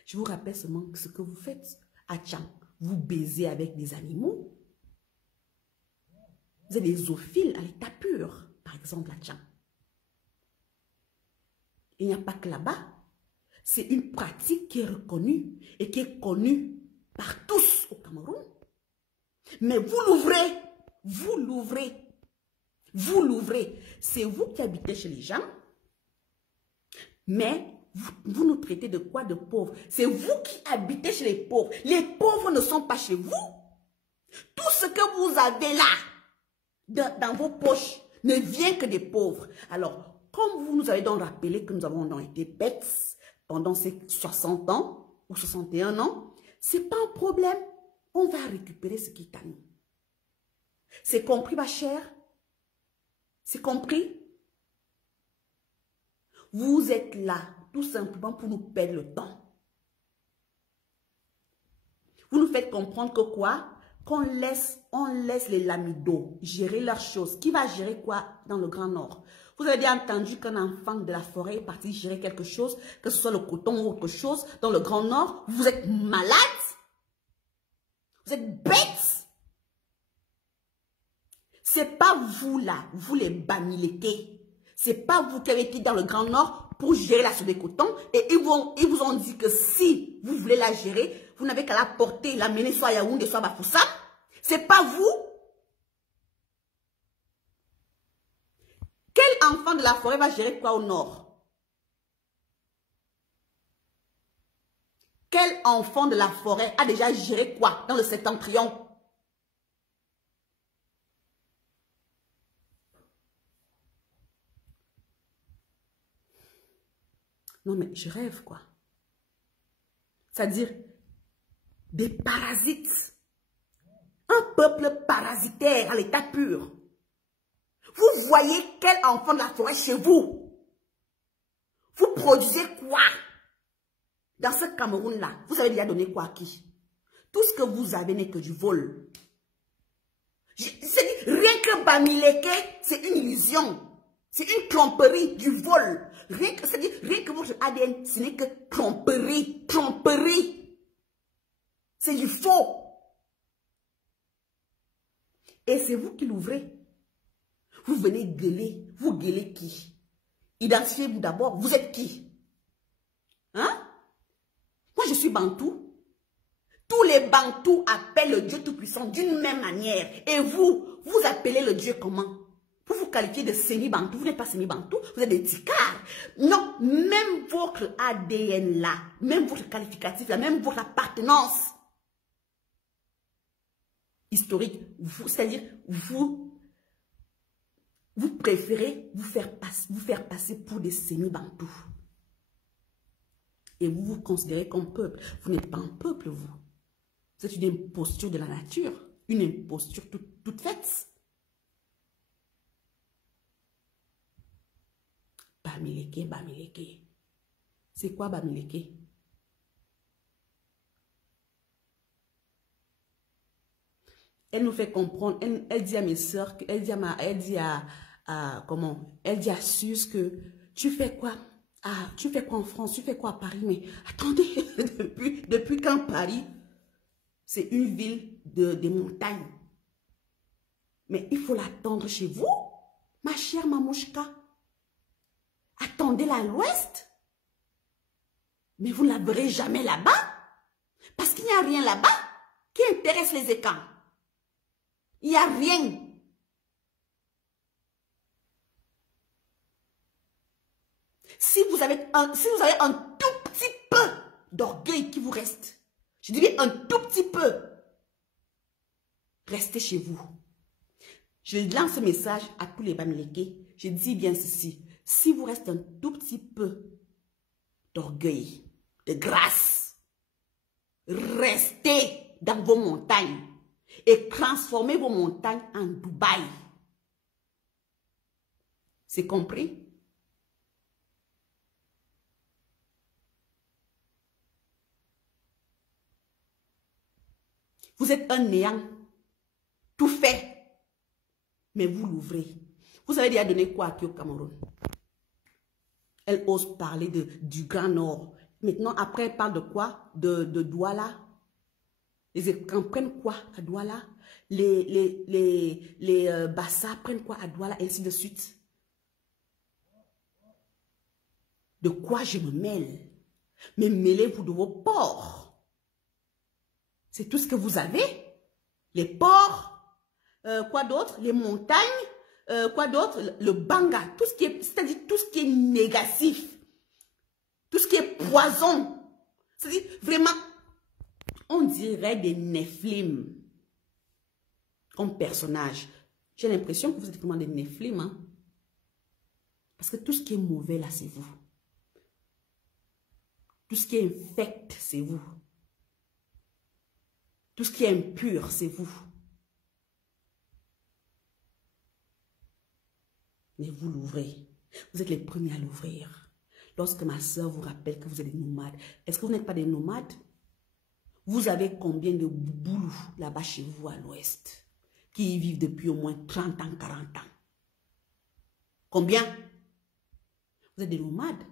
Je vous rappelle seulement ce que vous faites. À Tchang, vous baisez avec des animaux. Vous êtes des zoophiles à l'état pur, par exemple, à Tchang. Il n'y a pas que là-bas. C'est une pratique qui est reconnue et qui est connue par tous au Cameroun. Mais vous l'ouvrez, vous l'ouvrez, vous l'ouvrez. C'est vous qui habitez chez les gens, mais Vous nous traitez de quoi? De pauvres. C'est vous qui habitez chez les pauvres. Les pauvres ne sont pas chez vous. Tout ce que vous avez là, dans vos poches, ne vient que des pauvres. Alors, comme vous nous avez donc rappelé que nous avons donc été bêtes pendant ces 60 ans ou 61 ans, c'est pas un problème. On va récupérer ce qui est à nous. C'est compris, ma chère? C'est compris? Vous êtes là tout simplement pour nous perdre le temps. Vous nous faites comprendre que quoi? On laisse les lamidos gérer leurs choses. Qui va gérer quoi dans le Grand Nord? Vous avez bien entendu qu'un enfant de la forêt est parti gérer quelque chose, que ce soit le coton ou autre chose, dans le Grand Nord. Vous êtes malade? Vous êtes bêtes? C'est pas vous là, vous les Bamilékés. C'est pas vous qui avez été dans le Grand Nord pour gérer la soupe de coton. Et ils vous ont dit que si vous voulez la gérer, vous n'avez qu'à la porter, la mener soit à Yaoundé, soit à Bafoussam. C'est pas vous. Quel enfant de la forêt va gérer quoi au nord? Quel enfant de la forêt a déjà géré quoi dans le septentrion? Non mais je rêve quoi. C'est-à-dire des parasites. Un peuple parasitaire à l'état pur. Vous voyez quel enfant de la forêt chez vous? Vous produisez quoi? Dans ce Cameroun-là, vous avez déjà donné quoi à qui? Tout ce que vous avez n'est que du vol. Rien que Bamiléké, c'est une illusion. C'est une tromperie, du vol. Rien que votre ADN, ce n'est que tromperie. Tromperie. C'est du faux. Et c'est vous qui l'ouvrez. Vous venez gueuler. Vous gueulez qui? Identifiez-vous d'abord. Vous êtes qui? Hein? Moi, je suis Bantou. Tous les Bantous appellent le Dieu Tout-Puissant d'une même manière. Et vous appelez le Dieu comment? Pour vous qualifier de semi-Bantou. Vous n'êtes pas semi-Bantou, vous êtes des ticards. Non, même votre ADN là, même votre qualificatif là, même votre appartenance historique, c'est-à-dire vous préférez vous faire passer pour des semi-Bantous. Et vous vous considérez comme peuple. Vous n'êtes pas un peuple, vous. C'est une imposture de la nature. Une imposture toute faite. Bamiléké, Bamiléké. C'est quoi Bamiléké? Elle nous fait comprendre, elle dit à mes soeurs, elle dit à Suze que tu fais quoi? Ah, tu fais quoi en France? Tu fais quoi à Paris? Mais attendez, depuis quand Paris, c'est une ville de montagnes? Mais il faut l'attendre chez vous, ma chère Mamouchka. Attendez-la à l'ouest. Mais vous ne la verrez jamais là-bas. Parce qu'il n'y a rien là-bas qui intéresse les écans. Il n'y a rien. Si vous avez un tout petit peu d'orgueil qui vous reste, je dirais un tout petit peu, restez chez vous. Je lance ce message à tous les Bamilékés. Je dis bien ceci. Si vous restez un tout petit peu d'orgueil, de grâce, restez dans vos montagnes et transformez vos montagnes en Dubaï. C'est compris? Vous êtes un néant, tout fait, mais vous l'ouvrez. Vous avez déjà donné quoi à qui au Cameroun? Elle ose parler du Grand Nord. Maintenant, après, elle parle de quoi? De Douala. Les écrans prennent quoi à Douala? Les Bassa prennent quoi à Douala? Ainsi de suite. De quoi je me mêle? Mais mêlez-vous de vos porcs. C'est tout ce que vous avez. Les porcs, quoi d'autre? Les montagnes, quoi d'autre? Le banga, tout ce qui est, c'est-à-dire tout ce qui est négatif, tout ce qui poison. C'est-à-dire, vraiment, on dirait des Nephilim comme personnage. J'ai l'impression que vous êtes vraiment des Nephilim, hein? Parce que tout ce qui est mauvais, là, c'est vous. Tout ce qui est infect, c'est vous. Tout ce qui est impur, c'est vous. Mais vous l'ouvrez. Vous êtes les premiers à l'ouvrir. Lorsque ma soeur vous rappelle que vous êtes des nomades, est-ce que vous n'êtes pas des nomades? Vous avez combien de boulous là-bas chez vous à l'ouest qui y vivent depuis au moins 30 ans, 40 ans? Combien? Vous êtes des nomades.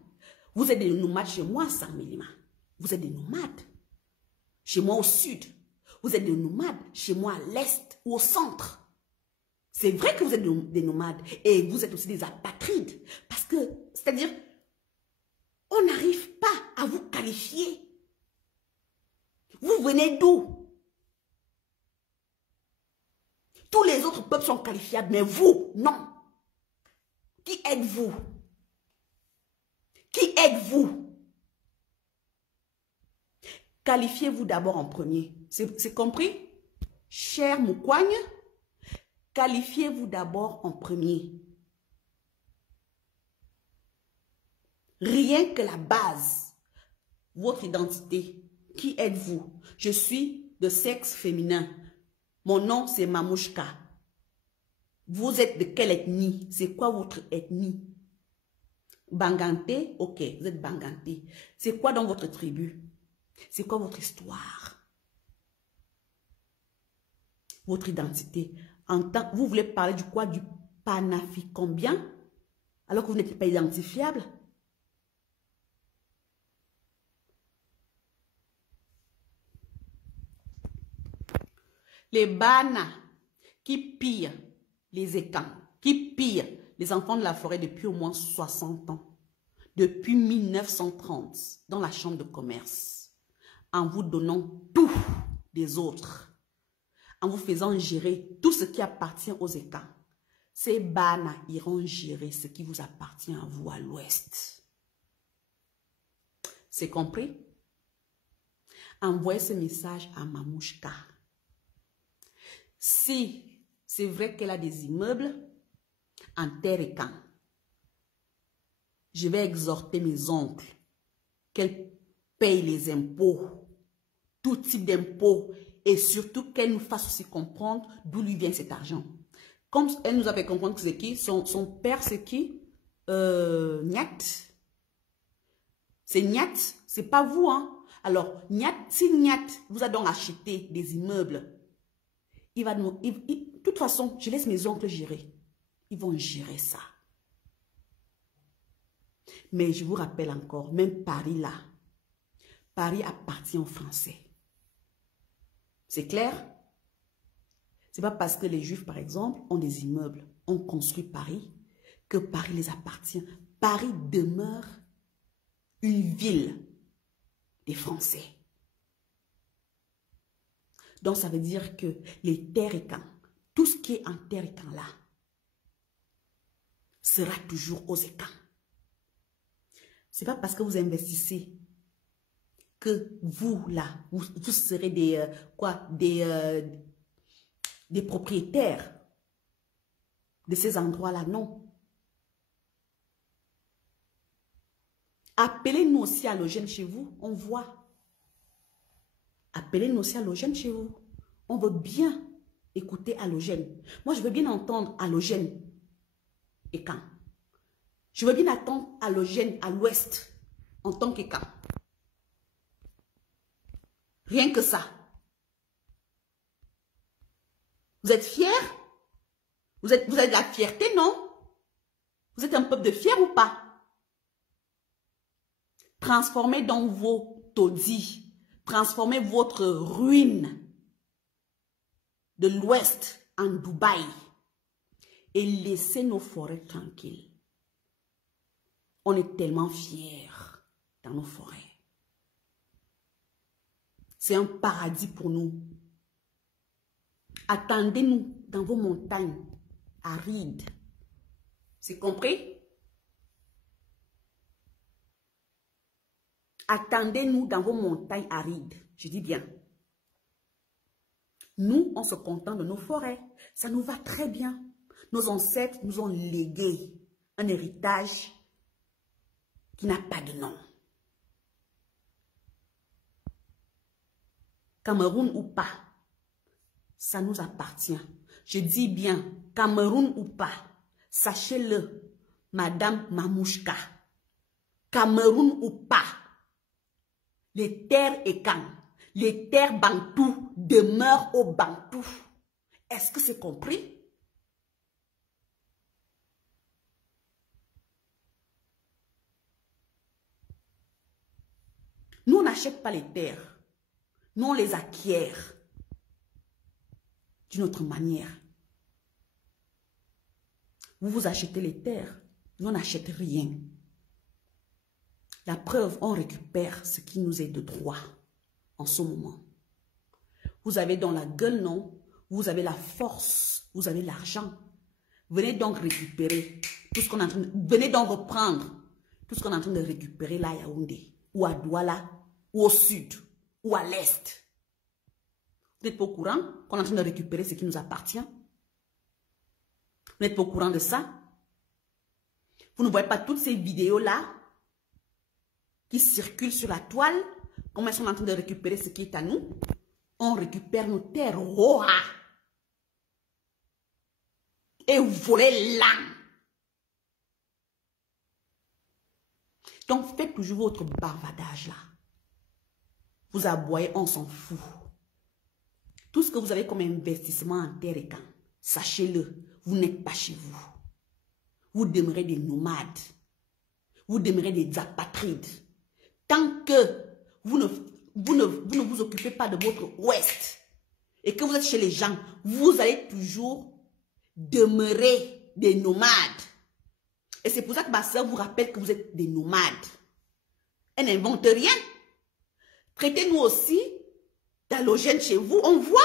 Vous êtes des nomades chez moi à Saint-Mélima. Vous êtes des nomades. Chez moi au sud. Vous êtes des nomades chez moi à l'est ou au centre. C'est vrai que vous êtes des nomades et vous êtes aussi des apatrides. Parce que, c'est-à-dire, on n'arrive pas à vous qualifier. Vous venez d'où? Tous les autres peuples sont qualifiables, mais vous, non. Qui êtes-vous? Qui êtes-vous? Qualifiez-vous d'abord en premier. C'est compris? Cher Moukouagne, qualifiez-vous d'abord en premier. Rien que la base, votre identité. Qui êtes-vous? Je suis de sexe féminin. Mon nom, c'est Mamouchka. Vous êtes de quelle ethnie? C'est quoi votre ethnie? Banganté? Ok, vous êtes Banganté. C'est quoi dans votre tribu? C'est quoi votre histoire? Votre identité. Vous voulez parler du quoi? Du panafricombien? Alors que vous n'êtes pas identifiable? Les Bana qui pillent les Ekans, qui pillent les enfants de la forêt depuis au moins 60 ans, depuis 1930, dans la chambre de commerce, en vous donnant tout des autres, en vous faisant gérer tout ce qui appartient aux Ekans. Ces Bana iront gérer ce qui vous appartient à vous à l'ouest. C'est compris? Envoyez ce message à Mamouchka. Si c'est vrai qu'elle a des immeubles en terre et camp, je vais exhorter mes oncles qu'elles payent les impôts, tout type d'impôts, et surtout qu'elle nous fasse aussi comprendre d'où lui vient cet argent. Comme elle nous a fait comprendre que c'est qui, son père c'est qui? Nyat. C'est Nyat, c'est pas vous, hein. Alors, Nyat, si Nyat vous a donc acheté des immeubles, il va nous... de toute façon, je laisse mes oncles gérer. Ils vont gérer ça. Mais je vous rappelle encore, même Paris là, Paris appartient aux Français. C'est clair? C'est pas parce que les Juifs, par exemple, ont des immeubles, ont construit Paris, que Paris les appartient. Paris demeure une ville des Français. Donc, ça veut dire que les terres et camps, tout ce qui est en terre et camps là, sera toujours aux Ekans. Ce n'est pas parce que vous investissez que vous, là, vous serez des propriétaires de ces endroits-là, non. Appelez-nous aussi à Allogène chez vous, on voit. Appelez-nous aussi Allogène chez vous. On veut bien écouter Allogène. Moi, je veux bien entendre Allogène et quand. Je veux bien attendre Allogène à l'ouest en tant qu'Ekan. Rien que ça. Vous êtes fiers? Vous avez de la fierté, non? Vous êtes un peuple de fiers ou pas? Transformez donc vos taudis. Transformez votre ruine de l'ouest en Dubaï et laissez nos forêts tranquilles. On est tellement fiers dans nos forêts. C'est un paradis pour nous. Attendez-nous dans vos montagnes arides. C'est compris? Attendez-nous dans vos montagnes arides. Je dis bien. Nous, on se contente de nos forêts. Ça nous va très bien. Nos ancêtres nous ont légué un héritage qui n'a pas de nom. Cameroun ou pas, ça nous appartient. Je dis bien, Cameroun ou pas, sachez-le, Madame Mamouchka, Cameroun ou pas, les terres Ekan, les terres Bantou demeurent aux Bantou. Est-ce que c'est compris? Nous, on n'achète pas les terres. Nous, on les acquiert d'une autre manière. Vous vous achetez les terres, nous, on n'achète rien. La preuve, on récupère ce qui nous est de droit en ce moment. Vous avez dans la gueule, non? Vous avez la force, vous avez l'argent. Venez donc récupérer tout ce qu'on est en train de... Venez donc reprendre tout ce qu'on est en train de récupérer là à Yaoundé, ou à Douala, ou au sud, ou à l'est. Vous n'êtes pas au courant qu'on est en train de récupérer ce qui nous appartient? Vous n'êtes pas au courant de ça? Vous ne voyez pas toutes ces vidéos-là qui circulent sur la toile? Comment ils sont en train de récupérer ce qui est à nous? On récupère nos terres roha. Et vous volez l'âme. Donc faites toujours votre bavardage là. Vous aboyez, on s'en fout. Tout ce que vous avez comme investissement en terre et camp, sachez-le, vous n'êtes pas chez vous. Vous demeurez des nomades. Vous demeurez des apatrides. Tant que vous ne vous occupez pas de votre ouest et que vous êtes chez les gens, vous allez toujours demeurer des nomades. Et c'est pour ça que ma soeur vous rappelle que vous êtes des nomades. Elle n'invente rien. Traitez-nous aussi d'halogènes chez vous, on voit.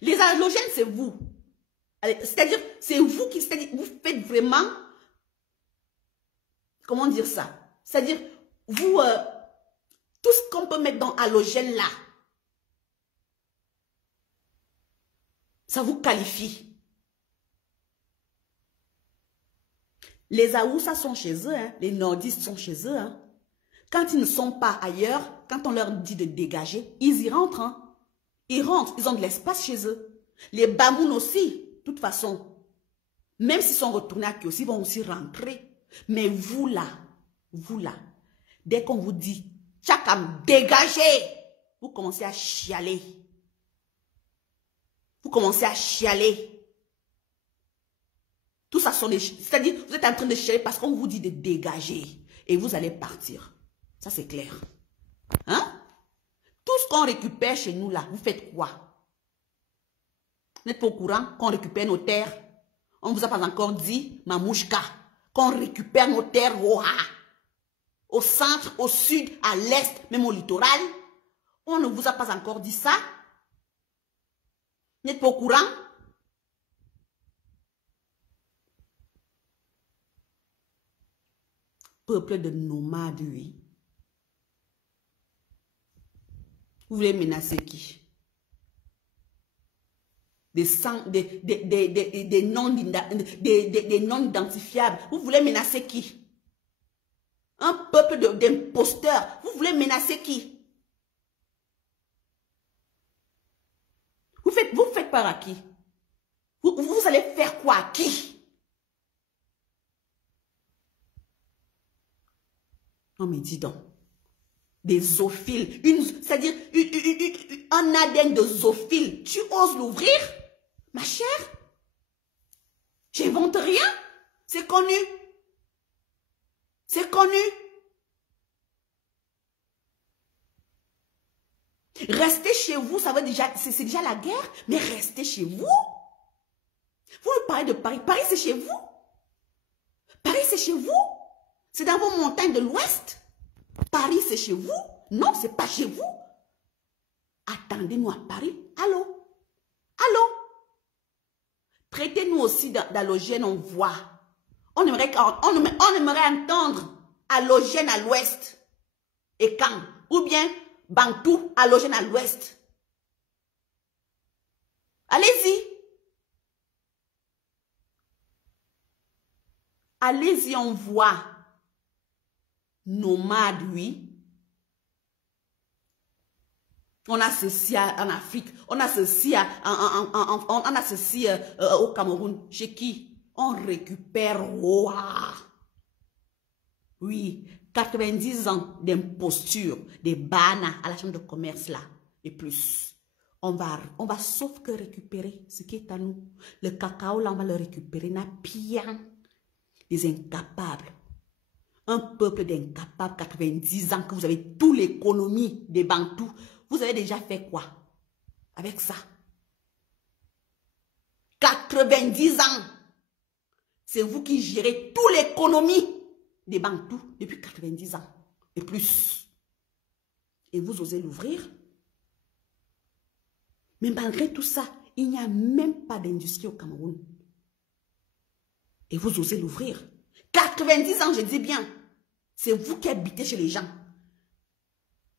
Les halogènes, c'est vous. C'est-à-dire, c'est vous qui, vous faites vraiment, comment dire ça? C'est-à-dire, vous, tout ce qu'on peut mettre dans halogène là, ça vous qualifie. Les Aoussa sont chez eux, hein, les nordistes sont chez eux. Hein. Quand ils ne sont pas ailleurs, quand on leur dit de dégager, ils y rentrent. Hein. Ils rentrent, ils ont de l'espace chez eux. Les Bamoun aussi, de toute façon, même s'ils sont retournés à Kiosi, ils vont aussi rentrer. Mais vous là, dès qu'on vous dit, Tchakam, dégagez, vous commencez à chialer. Vous commencez à chialer. Tout ça sont des... C'est-à-dire, vous êtes en train de chialer parce qu'on vous dit de dégager. Et vous allez partir. Ça, c'est clair. Hein? Tout ce qu'on récupère chez nous, là, vous faites quoi? Vous n'êtes pas au courant qu'on récupère nos terres? On ne vous a pas encore dit, Mamouchka, qu'on récupère nos terres au centre, au sud, à l'est, même au littoral. On ne vous a pas encore dit ça? Vous n'êtes pas au courant? Peuple de nomades, oui. Vous voulez menacer qui? Des noms identifiables. Vous voulez menacer qui? Un peuple d'imposteurs. Vous voulez menacer qui? Vous faites peur à qui? Vous allez faire quoi à qui? Non mais dis donc. Des zoophiles. C'est-à-dire un ADN de zoophile. Tu oses l'ouvrir? Ma chère? J'invente rien. C'est connu. C'est connu. Restez chez vous, ça veut déjà, c'est déjà la guerre, mais restez chez vous. Vous me parlez de Paris. Paris, c'est chez vous. Paris, c'est chez vous. C'est dans vos montagnes de l'Ouest. Paris, c'est chez vous. Non, c'est pas chez vous. Attendez-nous à Paris. Allô? Allô? Traitez-nous aussi d'halogène, on voit. On aimerait entendre halogène à l'ouest. Et quand? Ou bien Bantou, halogène à l'ouest. Allez-y. Allez-y, on voit. Nomade, oui. On a ceci en Afrique. On a ceci, on a ceci au Cameroun. Chez qui? On récupère. Wow. Oui. 90 ans d'imposture, des bana à la chambre de commerce là. Et plus. On va sauf que récupérer ce qui est à nous. Le cacao là, on va le récupérer. N'a bien. Des incapables. Un peuple d'incapables, 90 ans, que vous avez toute l'économie des Bantous. Vous avez déjà fait quoi avec ça? 90 ans. C'est vous qui gérez toute l'économie des Bantous depuis 90 ans et plus. Et vous osez l'ouvrir? Mais malgré tout ça, il n'y a même pas d'industrie au Cameroun. Et vous osez l'ouvrir? 90 ans, je dis bien. C'est vous qui habitez chez les gens.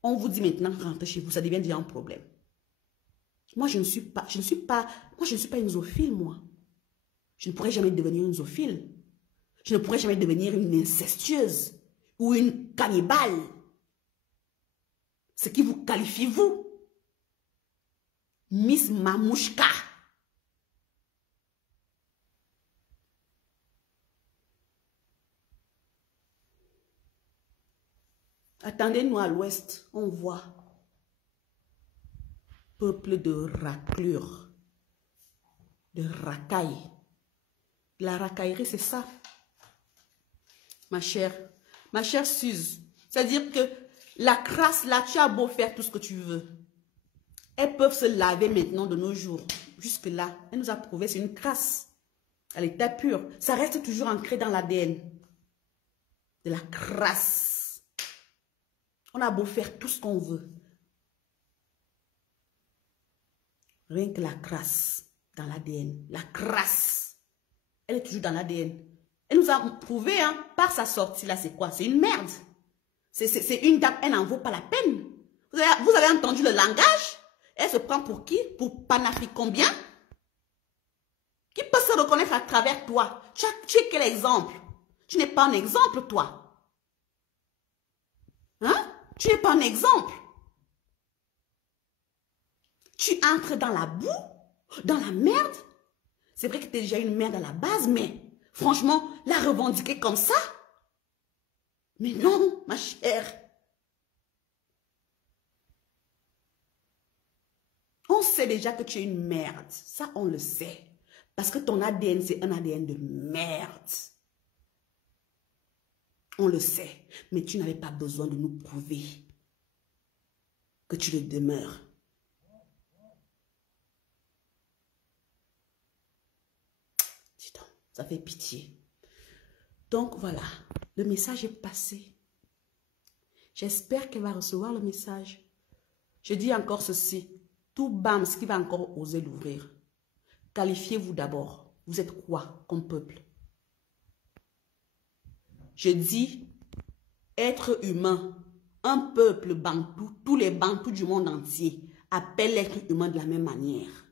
On vous dit maintenant, rentrez chez vous, ça devient déjà un problème. Moi, je ne suis pas une zoophile, moi. Je ne pourrais jamais devenir une zoophile. Je ne pourrais jamais devenir une incestueuse ou une cannibale. Ce qui vous qualifie, vous. Miss Mamouchka. Attendez-nous à l'ouest, on voit. Peuple de raclure, de racaille. La racaillerie, c'est ça. Ma chère Suze. C'est-à-dire que la crasse, là, tu as beau faire tout ce que tu veux. Elles peuvent se laver maintenant de nos jours. Jusque-là, elle nous a prouvé c'est une crasse. À l'état pur. Ça reste toujours ancré dans l'ADN. De la crasse. On a beau faire tout ce qu'on veut. Rien que la crasse dans l'ADN. La crasse. Elle est toujours dans l'ADN. Elle nous a prouvé, hein, par sa sortie là, c'est quoi? C'est une merde. C'est une dame, elle n'en vaut pas la peine. Vous avez entendu le langage? Elle se prend pour qui? Pour Panafrique combien? Qui peut se reconnaître à travers toi? Tu es quel exemple? Tu n'es pas un exemple, toi. Hein? Tu n'es pas un exemple. Tu entres dans la boue, dans la merde. C'est vrai que tu es déjà une merde à la base, mais franchement, la revendiquer comme ça? Mais non, ma chère. On sait déjà que tu es une merde. Ça, on le sait. Parce que ton ADN, c'est un ADN de merde. On le sait. Mais tu n'avais pas besoin de nous prouver que tu le demeures. Dis donc, ça fait pitié. Donc voilà, le message est passé. J'espère qu'elle va recevoir le message. Je dis encore ceci. Tout BAMS qui va encore oser l'ouvrir. Qualifiez-vous d'abord. Vous êtes quoi comme peuple? Je dis être humain. Un peuple bantou, tous les bantous du monde entier appellent l'être humain de la même manière.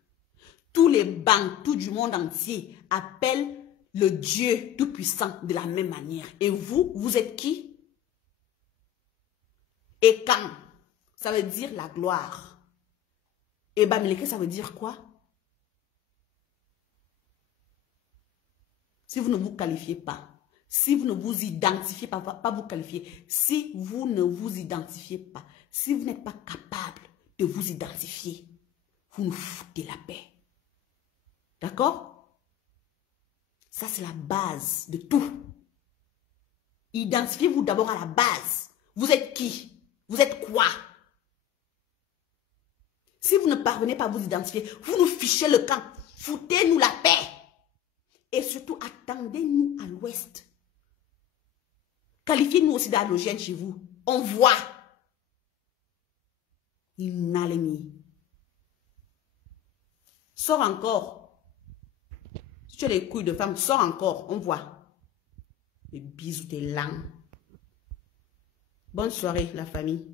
Tous les bantous du monde entier appellent le Dieu tout-puissant de la même manière. Et vous, vous êtes qui? Et quand? Ça veut dire la gloire. Et Bamileke, ça veut dire quoi? Si vous ne vous qualifiez pas, si vous ne vous identifiez pas, pas vous qualifier, si vous ne vous identifiez pas, si vous n'êtes pas capable de vous identifier, vous nous foutez la paix. D'accord? Ça, c'est la base de tout. Identifiez-vous d'abord à la base. Vous êtes qui? Vous êtes quoi? Si vous ne parvenez pas à vous identifier, vous nous fichez le camp. Foutez-nous la paix. Et surtout, attendez-nous à l'ouest. Qualifiez-nous aussi d'halogène chez vous. On voit. Inalemi. Sors encore. Si tu as les couilles de femme, sors encore. On voit. Les bisous, tes langues. Bonne soirée, la famille.